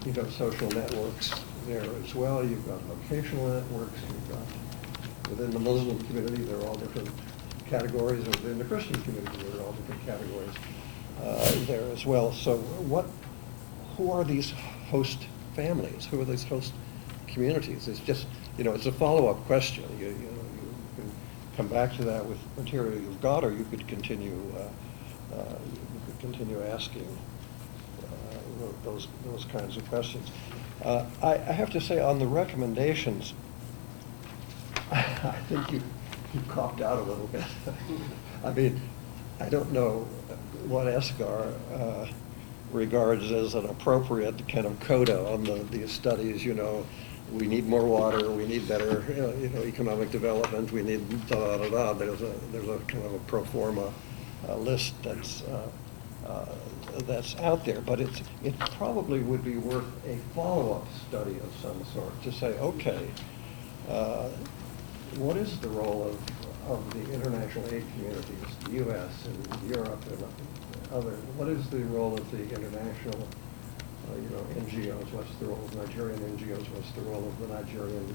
you know, social networks there as well. You've got vocational networks. You've got, within the Muslim community, there are all different categories, and within the Christian community, there are all different categories there as well. So who are these host families? Who are these host communities? It's just, you know, it's a follow-up question. You can come back to that with material you've got, or you could continue asking those kinds of questions. I have to say, on the recommendations, I think you copped out a little bit. I mean, I don't know what Escar regards as an appropriate kind of coda on these studies. You know, we need more water, we need better, you know, economic development, we need da da da. There's a kind of a pro forma list that's out there, but it probably would be worth a follow-up study of some sort to say, okay, what is the role of the international aid communities, the U.S. and Europe and other? What is the role of the international, you know, NGOs? What's the role of Nigerian NGOs? What's the role of the Nigerian,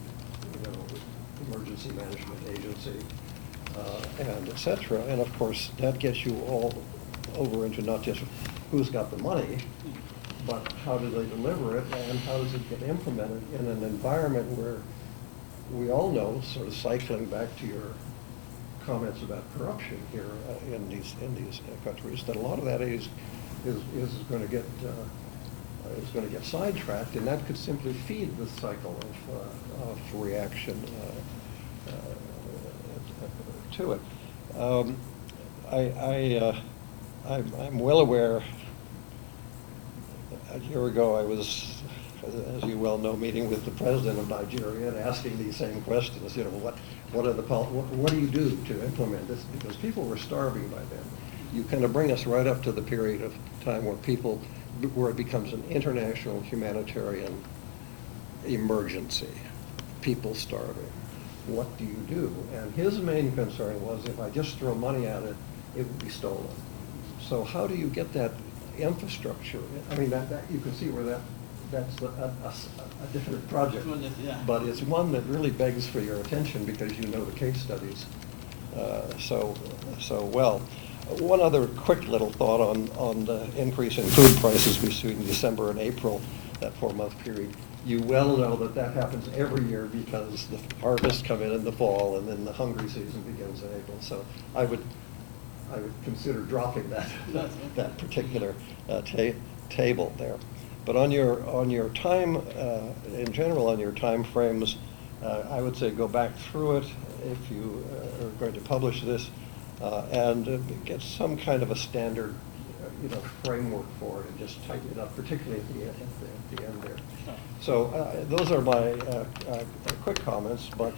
you know, Emergency Management Agency, and et cetera? And of course, that gets you all over into not just who's got the money, but how do they deliver it, and how does it get implemented in an environment where we all know, sort of cycling back to your comments about corruption here in these countries, that a lot of that is going to get sidetracked, and that could simply feed the cycle of reaction to it. I'm well aware. A year ago, I was, as you well know, meeting with the president of Nigeria and asking these same questions. You know, what do you do to implement this? Because people were starving by then. You kind of bring us right up to the period of time where it becomes an international humanitarian emergency. People starving. What do you do? And his main concern was, if I just throw money at it, it would be stolen. So how do you get that infrastructure? I mean, that you can see where that's a different project, but it's one that really begs for your attention because you know the case studies so well. One other quick little thought on the increase in food prices we see in December and April, that 4-month period. You well know that happens every year because the harvests come in the fall, and then the hungry season begins in April. So I would consider dropping that particular table there. But on your time, in general, on your time frames, I would say go back through it if you are going to publish this, and get some kind of a standard, you know, framework for it, and just tighten it up, particularly at the end there. So those are my quick comments. But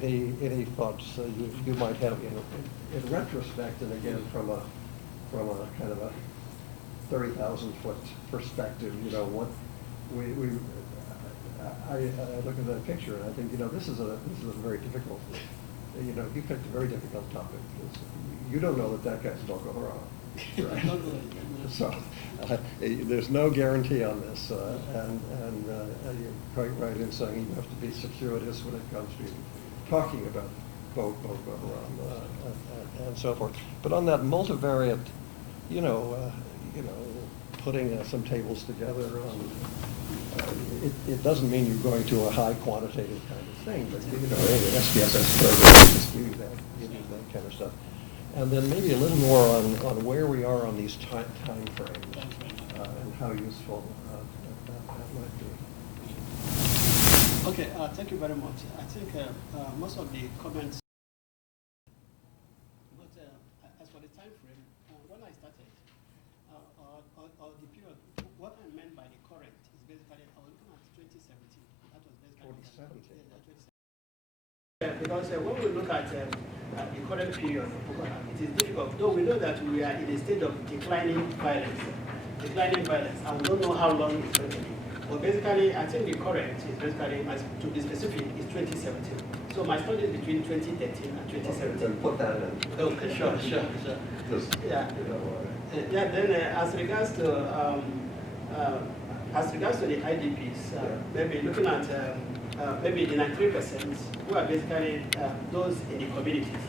any thoughts you might have in retrospect, and again from a kind of a 30,000-foot perspective, you know, what I look at that picture and I think, you know, this is a very difficult, you know, you picked a very difficult topic. You don't know that guy's Boko Haram. Right. So there's no guarantee on this, and you're quite right in saying you have to be circuitous when it comes to talking about Boko Haram and so forth. But on that multivariate, putting some tables together, it doesn't mean you're going to a high quantitative kind of thing, but SPSS program just give you that kind of stuff. And then maybe a little more on where we are on these time frames and how useful that might be. Okay, thank you very much. I think most of the comments, but as for the time frame, when I started, or the period, what I meant by the current is basically, I was looking at 2017. That was basically 2017. Because when we look at the current period, it is difficult, though we know that we are in a state of declining violence, and we don't know how long it's going to be. But basically, I think the current is basically, to be specific, is 2017. So my study is between 2013 and 2017. Then put that in. Okay, sure. Yeah. Then as regards to the IDPs, maybe looking at maybe the 93% who are basically those in the communities.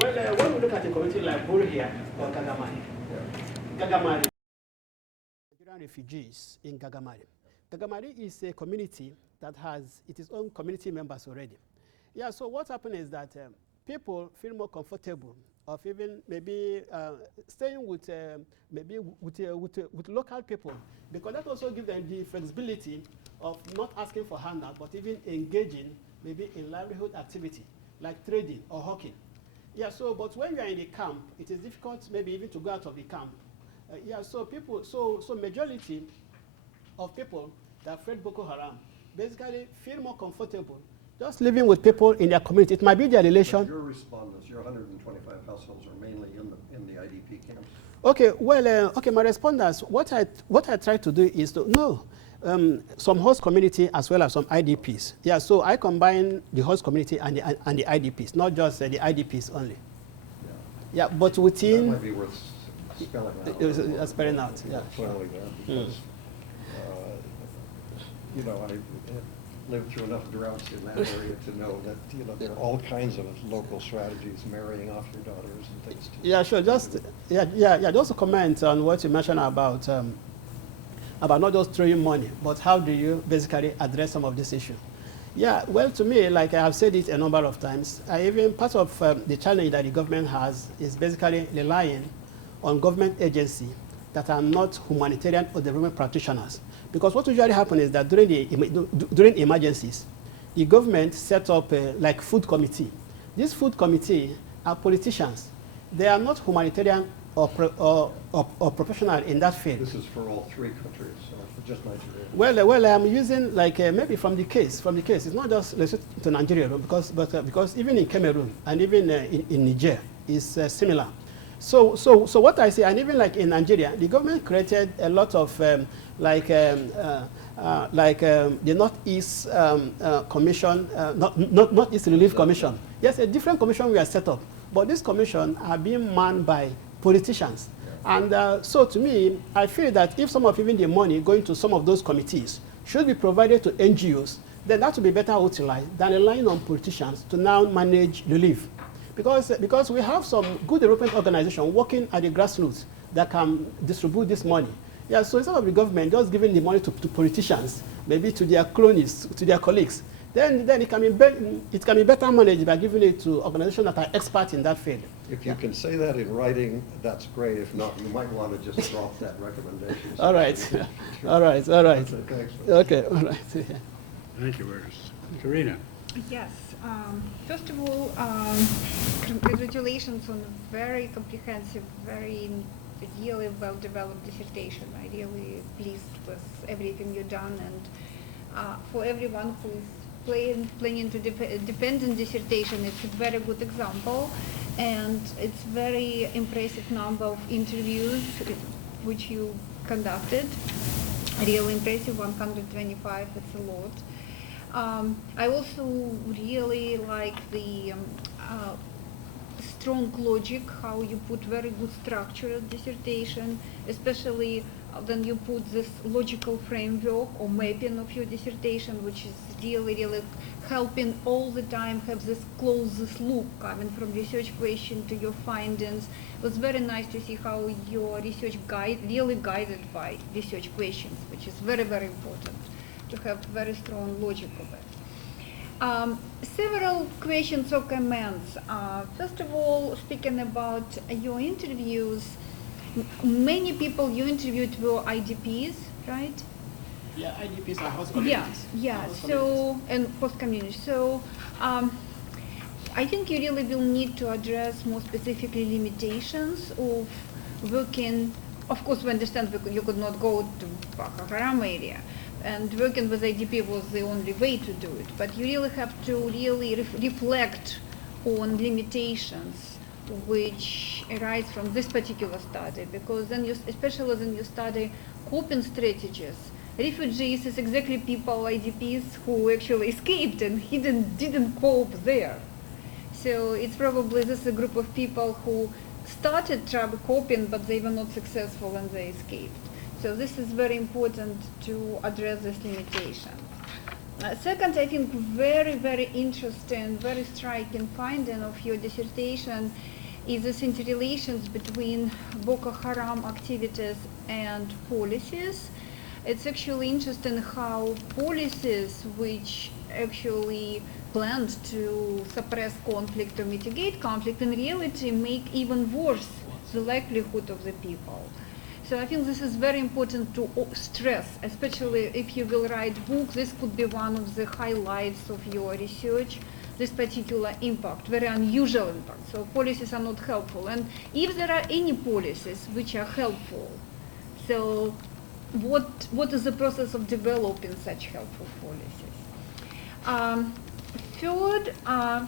Well, when we look at a community like Bourrha or Gagamari, Nigerian refugees in Gagamari. Gagamari is a community that has its own community members already. Yeah, so what happened is that people feel more comfortable of even maybe staying with with local people, because that also gives them the flexibility of not asking for handout, but even engaging maybe in livelihood activity like trading or hawking. Yeah, so but when you are in the camp, it is difficult maybe even to go out of the camp. Yeah, so people, so majority of people that fled Boko Haram basically feel more comfortable just living with people in their community. It might be their relation. But your respondents, your 125 households, are mainly in the IDP camps. Okay, well, okay, my respondents, what I try to do is to know some host community as well as some IDPs. Yeah, so I combine the host community and the IDPs, not just the IDPs only. Yeah, but within. That might be worth spelling out. Spelling out, yeah. Clearly there, because I lived through enough droughts in that area to know that there are all kinds of local strategies, marrying off your daughters and things. Yeah, sure. Just Just a comment on what you mentioned about not just throwing money, but how do you basically address some of this issue? Yeah, well, to me, like I have said it a number of times, even part of the challenge that the government has is basically relying on government agencies that are not humanitarian or development practitioners. Because what usually happens is that during emergencies, the government set up like food committee. This food committee are politicians. They are not humanitarian or professional in that field. This is for all three countries, or just Nigeria? Well, I'm using like maybe from the case. It's not just restricted to Nigeria, because even in Cameroon and even in Niger is similar. So what I say, and even like in Nigeria, the government created a lot of the Northeast Commission, Northeast Relief Commission. Yes, a different commission we are set up, but this commission are being manned by politicians. And so to me, I feel that if some of even the money going to some of those committees should be provided to NGOs, then that would be better utilized than relying on politicians to now manage relief. Because we have some good development organizations working at the grassroots that can distribute this money. Yeah, so instead of the government just giving the money to politicians, maybe to their cronies, to their colleagues, then it can be better managed by giving it to organizations that are experts in that field. If you can say that in writing, that's great. If not, you might want to just drop that recommendation. All right. All right. Thanks. Okay, all right. Yeah. Thank you, Ernest. Karina. Yes. First of all, congratulations on a very comprehensive, very ideally well-developed dissertation. I'm really pleased with everything you've done, and for everyone who is planning to defend a dissertation, it's a very good example, and it's very impressive number of interviews which you conducted. Really impressive, 125, it's a lot. I also really like the strong logic, how you put very good structure of dissertation, especially then you put this logical framework or mapping of your dissertation, which is really helping all the time have this closest loop coming from research question to your findings. It was very nice to see how your research really guided by research questions, which is very, very important to have very strong logic of it. Several questions or comments. First of all, speaking about your interviews, many people you interviewed were IDPs, right? Yeah, IDPs are host communities. Yeah. So and host communities. So I think you really will need to address more specifically limitations of working. Of course, we understand you could not go to Boko Haram area, and working with IDP was the only way to do it. But you really have to really reflect on limitations which arise from this particular study, because then you, especially when you study coping strategies, refugees is exactly people, IDPs, who actually escaped and didn't cope there. So it's probably this is a group of people who started trouble coping, but they were not successful and they escaped. So this is very important to address this limitation. Second, I think very, very interesting, very striking finding of your dissertation is this interrelations between Boko Haram activities and policies. It's actually interesting how policies which actually planned to suppress conflict or mitigate conflict in reality make even worse the livelihood of the people. So I think this is very important to stress, especially if you will write books. This could be one of the highlights of your research, this particular impact, very unusual impact. So policies are not helpful. And if there are any policies which are helpful, so what is the process of developing such helpful policies? Third, I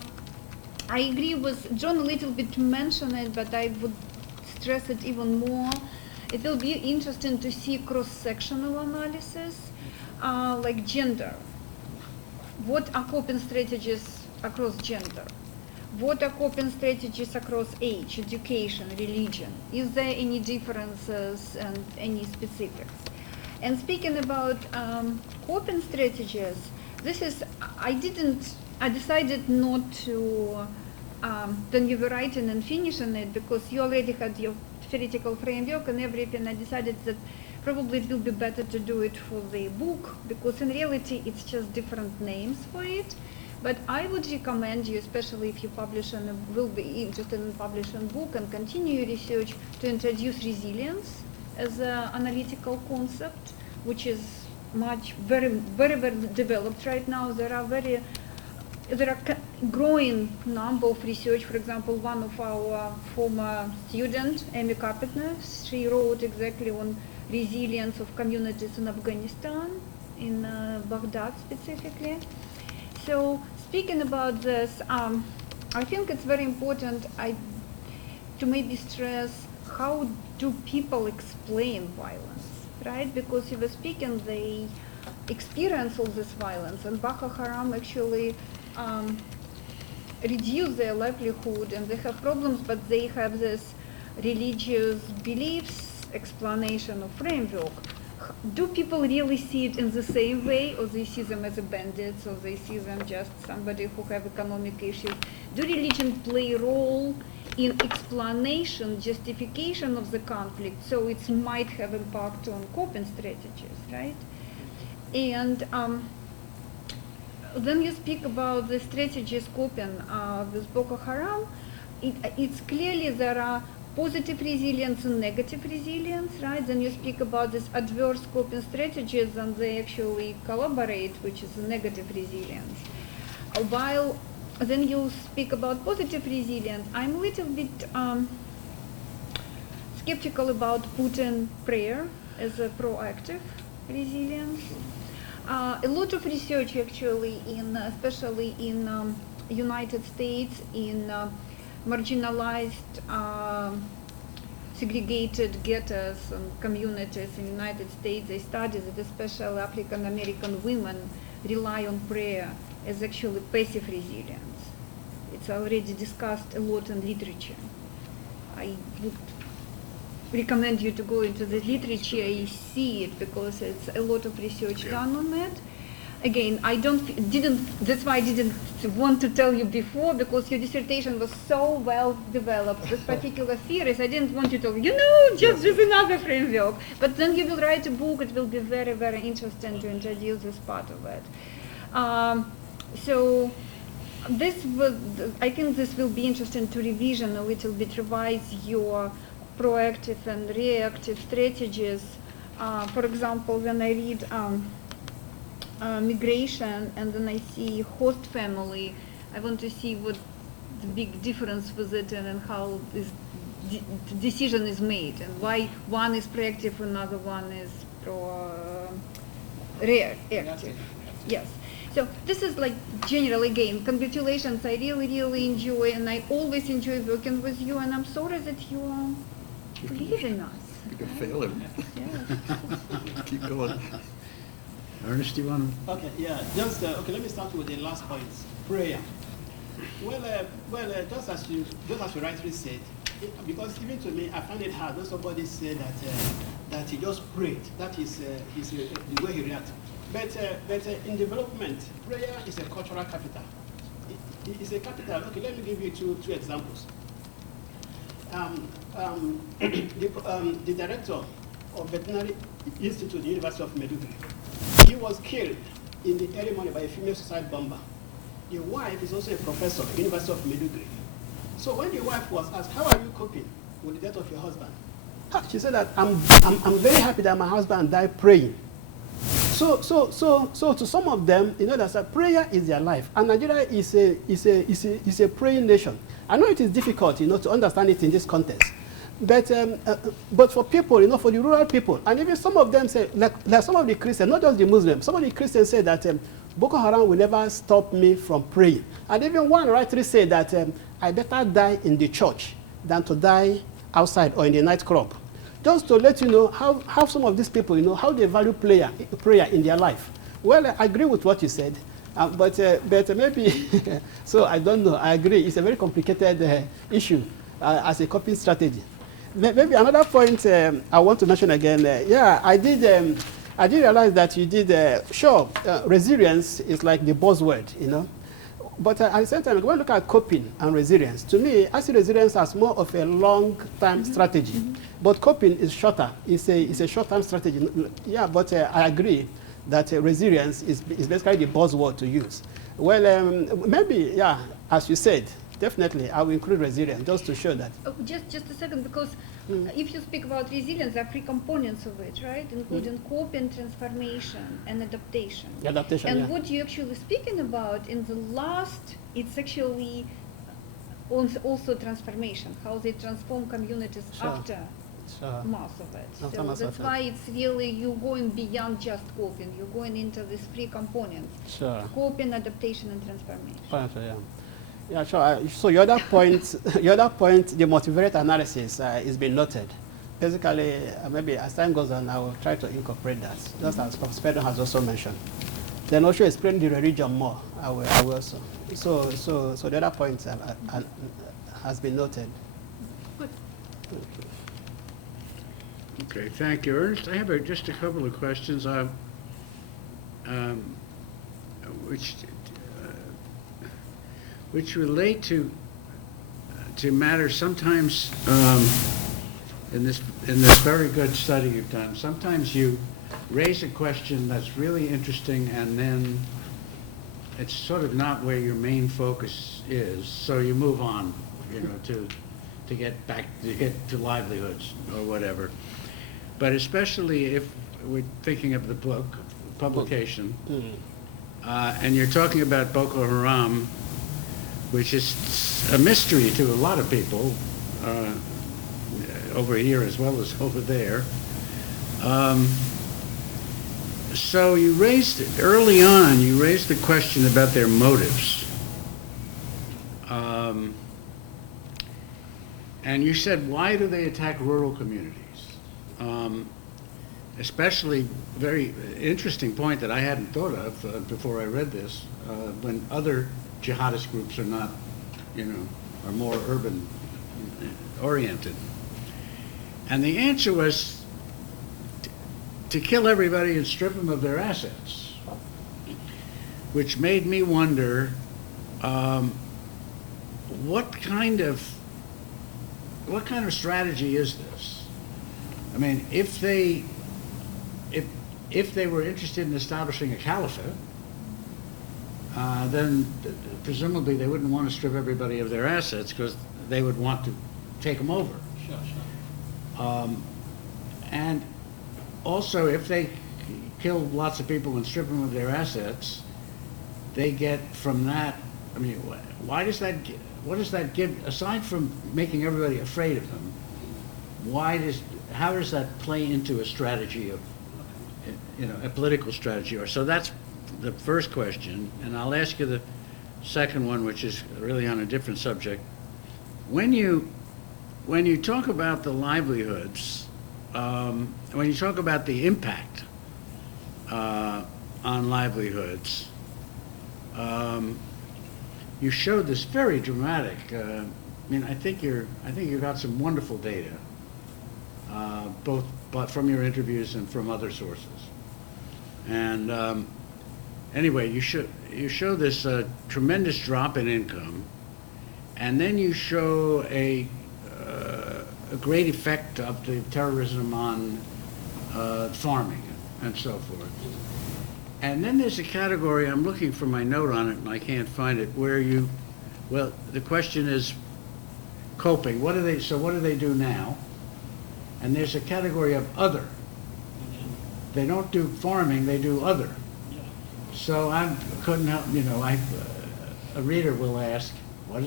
agree with John a little bit mentioned it, but I would stress it even more. It will be interesting to see cross-sectional analysis, like gender. What are coping strategies across gender? What are coping strategies across age, education, religion? Is there any differences and any specifics? And speaking about coping strategies, this is, I decided not to, when you were writing and finishing it, because you already had your theoretical framework and everything, I decided that probably it will be better to do it for the book, because in reality it's just different names for it. But I would recommend you, especially if you publish and will be interested in publishing a book and continue your research, to introduce resilience as an analytical concept, which is very, very, very developed right now. There are growing number of research. For example, one of our former student, Amy Carpenter, she wrote exactly on resilience of communities in Afghanistan, in Baghdad specifically. So speaking about this, I think it's very important to maybe stress how do people explain violence, right? Because you were speaking, they experience all this violence, and Boko Haram actually reduce their livelihood and they have problems, but they have this religious beliefs, explanation of framework. Do people really see it in the same way, or they see them as a bandits, or they see them just somebody who have economic issues? Do religion play a role in explanation, justification of the conflict, so it might have impact on coping strategies, right? And when you speak about the strategies coping with Boko Haram, it's clearly there are positive resilience and negative resilience, right? Then you speak about this adverse coping strategies and they actually collaborate, which is a negative resilience. While then you speak about positive resilience, I'm a little bit skeptical about putting prayer as a proactive resilience. A lot of research actually, especially in United States, in marginalized, segregated ghettos and communities in the United States, they study that especially African American women rely on prayer as actually passive resilience. It's already discussed a lot in literature. I would recommend you to go into the literature and see it, because it's a lot of research done on it. Again, that's why I didn't want to tell you before, because your dissertation was so well developed with particular theories. I didn't want you to, just another framework. But then you will write a book, it will be very, very interesting to introduce this part of it. So I think this will be interesting to revision a little bit, revise your proactive and reactive strategies. For example, when I read migration and then I see host family, I want to see what the big difference with it and how this decision is made, and why one is proactive, another one is reactive. Yes. So this is like general, again, congratulations. I really, really enjoy, and I always enjoy working with you, and I'm sorry that you are leaving us. You can fail him. Yes. Keep going. Ernest, do you want to? Okay, yeah. Just let me start with the last point, prayer. Well, just as you rightly said, because even to me, I find it hard when somebody said that he just prayed. That is the way he reacts. But in development, prayer is a cultural capital. It's a capital. Okay, let me give you two examples. The director of Veterinary Institute, the University of Maiduguri, he was killed in the early morning by a female suicide bomber. The wife is also a professor at the University of Maiduguri. So when the wife was asked, how are you coping with the death of your husband? She said that I'm very happy that my husband died praying. So to some of them, that prayer is their life, and Nigeria is a praying nation. I know it is difficult, to understand it in this context, but for people, for the rural people, and even some of them say, like some of the Christians, not just the Muslims, some of the Christians say that Boko Haram will never stop me from praying, and even one rightly said that I better die in the church than to die outside or in the nightclub. Just to let you know how some of these people, how they value prayer in their life. Well, I agree with what you said, but maybe, so I don't know, I agree, it's a very complicated issue as a coping strategy. Maybe another point I want to mention again, I did realize that you did, resilience is like the buzzword, But at the same time, when we look at coping and resilience, to me, I see resilience as more of a long-term strategy. But coping is shorter. It's a short-term strategy. Yeah, but I agree that resilience is basically the buzzword to use. Well, maybe, yeah, as you said, definitely I will include resilience just to show that. Oh, just a second, because if you speak about resilience, there are three components of it, right? Including coping, transformation, and adaptation. Adaptation, and what you're actually speaking about in the last, it's actually also transformation, how they transform communities after mass of it. After so mass that's of it. why it's really, you're going beyond just coping, you're going into these three components. Coping, adaptation, and transformation. Yeah, sure. So your other point, the multivariate analysis is being noted. Basically, maybe as time goes on, I will try to incorporate that, just as Professor Paden has also mentioned. Then also explain the religion more. I will also. So the other point has been noted. Good. Okay, thank you, Ernest. I have just a couple of questions, which relate to matters sometimes in this very good study you've done. Sometimes you raise a question that's really interesting, and then it's sort of not where your main focus is, so you move on, to get to livelihoods or whatever. But especially if we're thinking of the book publication, and you're talking about Boko Haram, which is a mystery to a lot of people over here as well as over there. So you raised, early on, you raised the question about their motives. And you said, why do they attack rural communities? Especially, very interesting point that I hadn't thought of before I read this, when other jihadist groups are not or more urban oriented? And the answer was to kill everybody and strip them of their assets, which made me wonder what kind of strategy is this? I mean, if they were interested in establishing a caliphate, then presumably they wouldn't want to strip everybody of their assets because they would want to take them over. Sure. And also, if they kill lots of people and strip them of their assets, they get from that. I mean, why does that? What does that give? Aside from making everybody afraid of them, how does that play into a strategy of, a political strategy? Or so that's the first question, and I'll ask you the second one, which is really on a different subject. When you talk about the livelihoods, when you talk about the impact on livelihoods, you showed this very dramatic. I think you got some wonderful data, both from your interviews and from other sources. And anyway, you show this tremendous drop in income, and then you show a great effect of the terrorism on farming and so forth. And then there's a category, I'm looking for my note on it and I can't find it, where the question is coping. What do they do now? And there's a category of other. They don't do farming, they do other. So I couldn't help, a reader will ask, what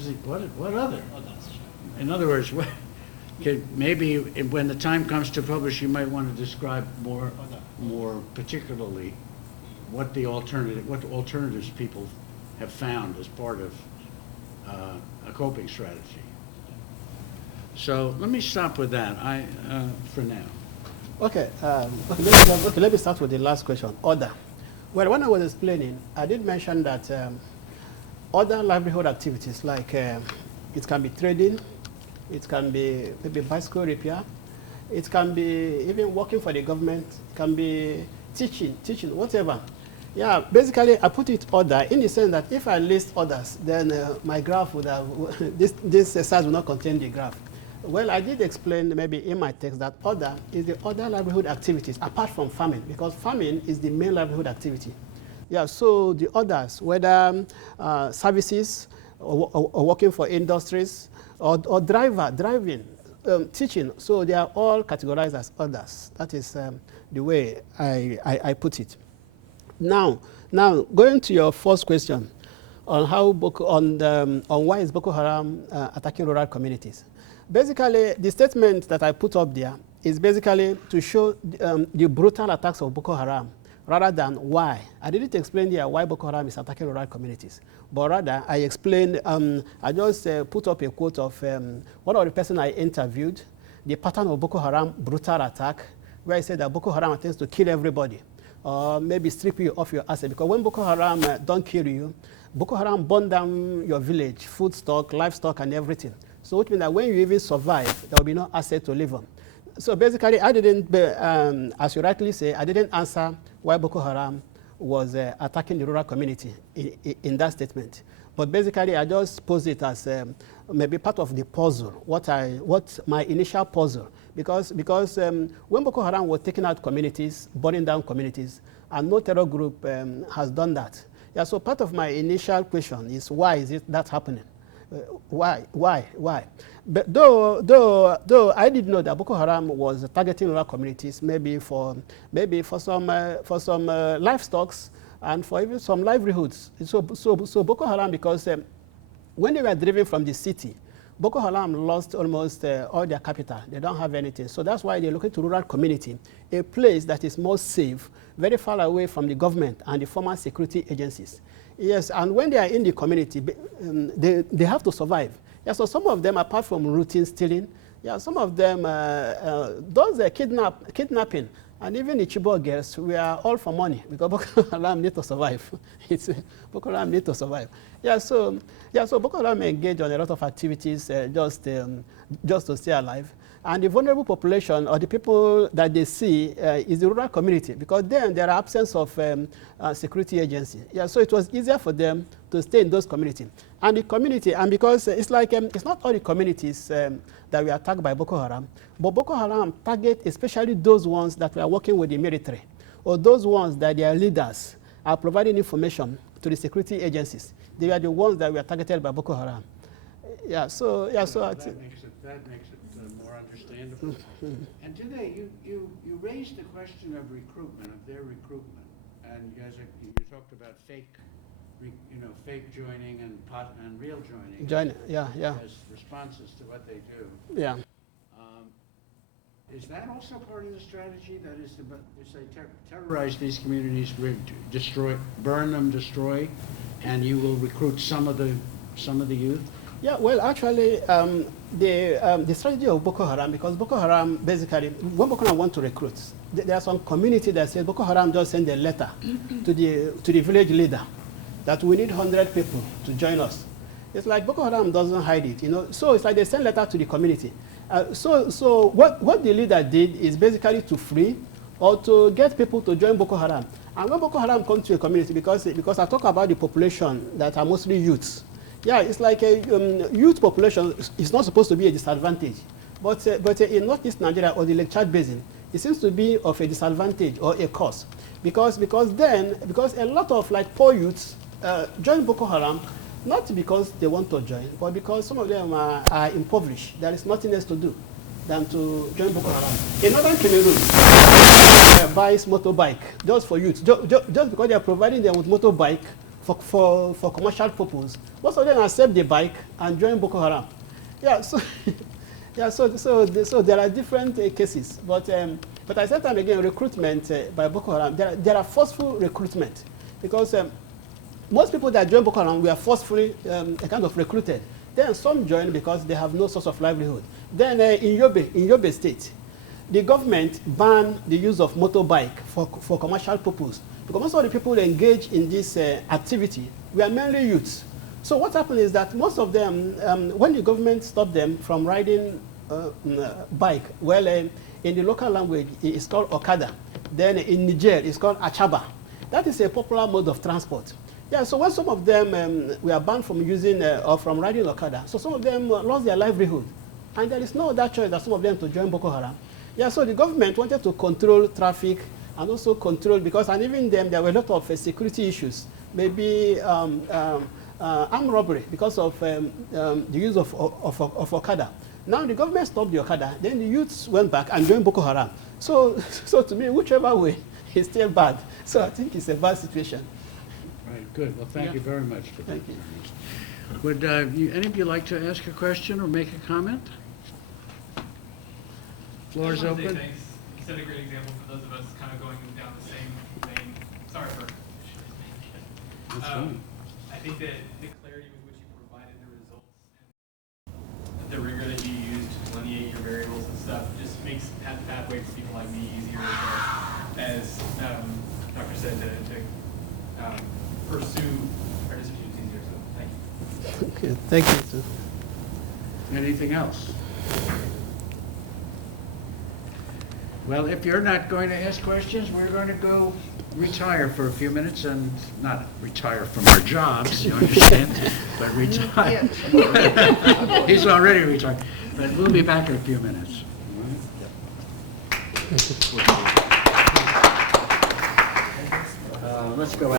other? In other words, maybe when the time comes to publish, you might want to describe more particularly what alternatives people have found as part of a coping strategy. So let me stop with that for now. Okay, let me start with the last question, other. Well, when I was explaining, I did mention that other livelihood activities like it can be trading, it can be maybe bicycle repair, it can be even working for the government, it can be teaching, whatever. Yeah, basically I put it other in the sense that if I list others, then my graph would have, this size will not contain the graph. Well, I did explain maybe in my text that other is the other livelihood activities apart from farming, because farming is the main livelihood activity. Yeah, so the others, whether services or working for industries or driving, teaching, so they are all categorized as others. That is the way I put it. Now going to your first question on how on why is Boko Haram attacking rural communities. Basically, the statement that I put up there is basically to show the brutal attacks of Boko Haram rather than why. I didn't explain here why Boko Haram is attacking rural communities, but rather I explained, I just put up a quote of one of the person I interviewed, the pattern of Boko Haram brutal attack, where I said that Boko Haram attempts to kill everybody, or maybe strip you of your asset. Because when Boko Haram don't kill you, Boko Haram burn down your village, food stock, livestock, and everything. So which means that when you even survive, there will be no asset to live on. So basically, I didn't, as you rightly say, I didn't answer why Boko Haram was attacking the rural community in that statement. But basically, I just posed it as maybe part of the puzzle, what my initial puzzle. Because when Boko Haram was taking out communities, burning down communities, and no terror group has done that. Yeah, so part of my initial question is why is that happening? Why? But though I did know that Boko Haram was targeting rural communities, maybe for some livestock and for even some livelihoods. So Boko Haram, because when they were driven from the city, Boko Haram lost almost all their capital. They don't have anything. So that's why they're looking to rural community, a place that is more safe, very far away from the government and the formal security agencies. Yes, and when they are in the community, they have to survive. Yeah, so some of them, apart from routine stealing, yeah, some of them, those kidnapping, And even the Chibok girls, we are all for money because Boko Haram need to survive. Boko Haram need to survive. So Boko Haram engage on a lot of activities just to stay alive. And the vulnerable population or the people that they see is the rural community because then there are absence of security agency. So it was easier for them to stay in those communities. And the community, and because it's like, it's not all the communities that were attacked by Boko Haram, but Boko Haram target especially those ones that were working with the military or those ones that their leaders are providing information to the security agencies. They are the ones that were targeted by Boko Haram. So I think that makes it more understandable. And today, you raised the question of recruitment, of their recruitment, and you talked about fake joining and real joining. As responses to what they do. Is that also part of the strategy? That is to say, terrorize these communities, destroy, burn them, destroy, and you will recruit some of the youth? Well, actually, the strategy of Boko Haram, because Boko Haram basically, when Boko Haram want to recruit, there are some community that says Boko Haram just send a letter to the village leader that we need 100 people to join us. It's like Boko Haram doesn't hide it, So it's like they send letter to the community. So what the leader did is basically to free or to get people to join Boko Haram. And when Boko Haram comes to a community, because I talk about the population that are mostly youths, it's like a youth population is not supposed to be a disadvantage. But in Northeast Nigeria or the Lake Chad Basin, it seems to be of a disadvantage or a cause. Because a lot of like poor youths join Boko Haram, not because they want to join, but because some of them are impoverished. There is nothing else to do than to join Boko Haram. In northern Cameroon, buys motorbike just for youth, just because they are providing them with motorbike for commercial purpose. Most of them accept the bike and join Boko Haram. So there are different cases. But at the same time, again, recruitment by Boko Haram, there are forceful recruitment because most people that join Boko Haram were forcefully kind of recruited. Then some join because they have no source of livelihood. Then in Yobe State, the government banned the use of motorbike for commercial purpose because most of the people engaged in this activity were mainly youths. So what happened is that most of them, when the government stopped them from riding bike, well, in the local language, it's called Okada. Then in Niger, it's called Achaba. That is a popular mode of transport. So when some of them were banned from using or from riding Okada, so some of them lost their livelihood. And there is no other choice than some of them to join Boko Haram. So the government wanted to control traffic and also control, because, and even then, there were a lot of security issues, maybe armed robbery because of the use of Okada. Now the government stopped the Okada, then the youths went back and joined Boko Haram. So to me, whichever way, it's still bad. So I think it's a bad situation. Right, good. Well, thank you very much for that. Thank you. Would any of you like to ask a question or make a comment? Floor is open. Thanks. You set a great example for those of us kind of going down the same vein. Sorry for. That's fine. I think that the clarity with which you provided the results and the rigor that you used to delineate your variables and stuff just makes the pathway for people like me easier as Dr. said, to pursue our decisions easier. So thank you. Okay, thank you. Anything else? Well, if you're not going to ask questions, we're going to go retire for a few minutes, and not retire from our jobs, you understand, but retire. He's already retired, but we'll be back in a few minutes. Let's go.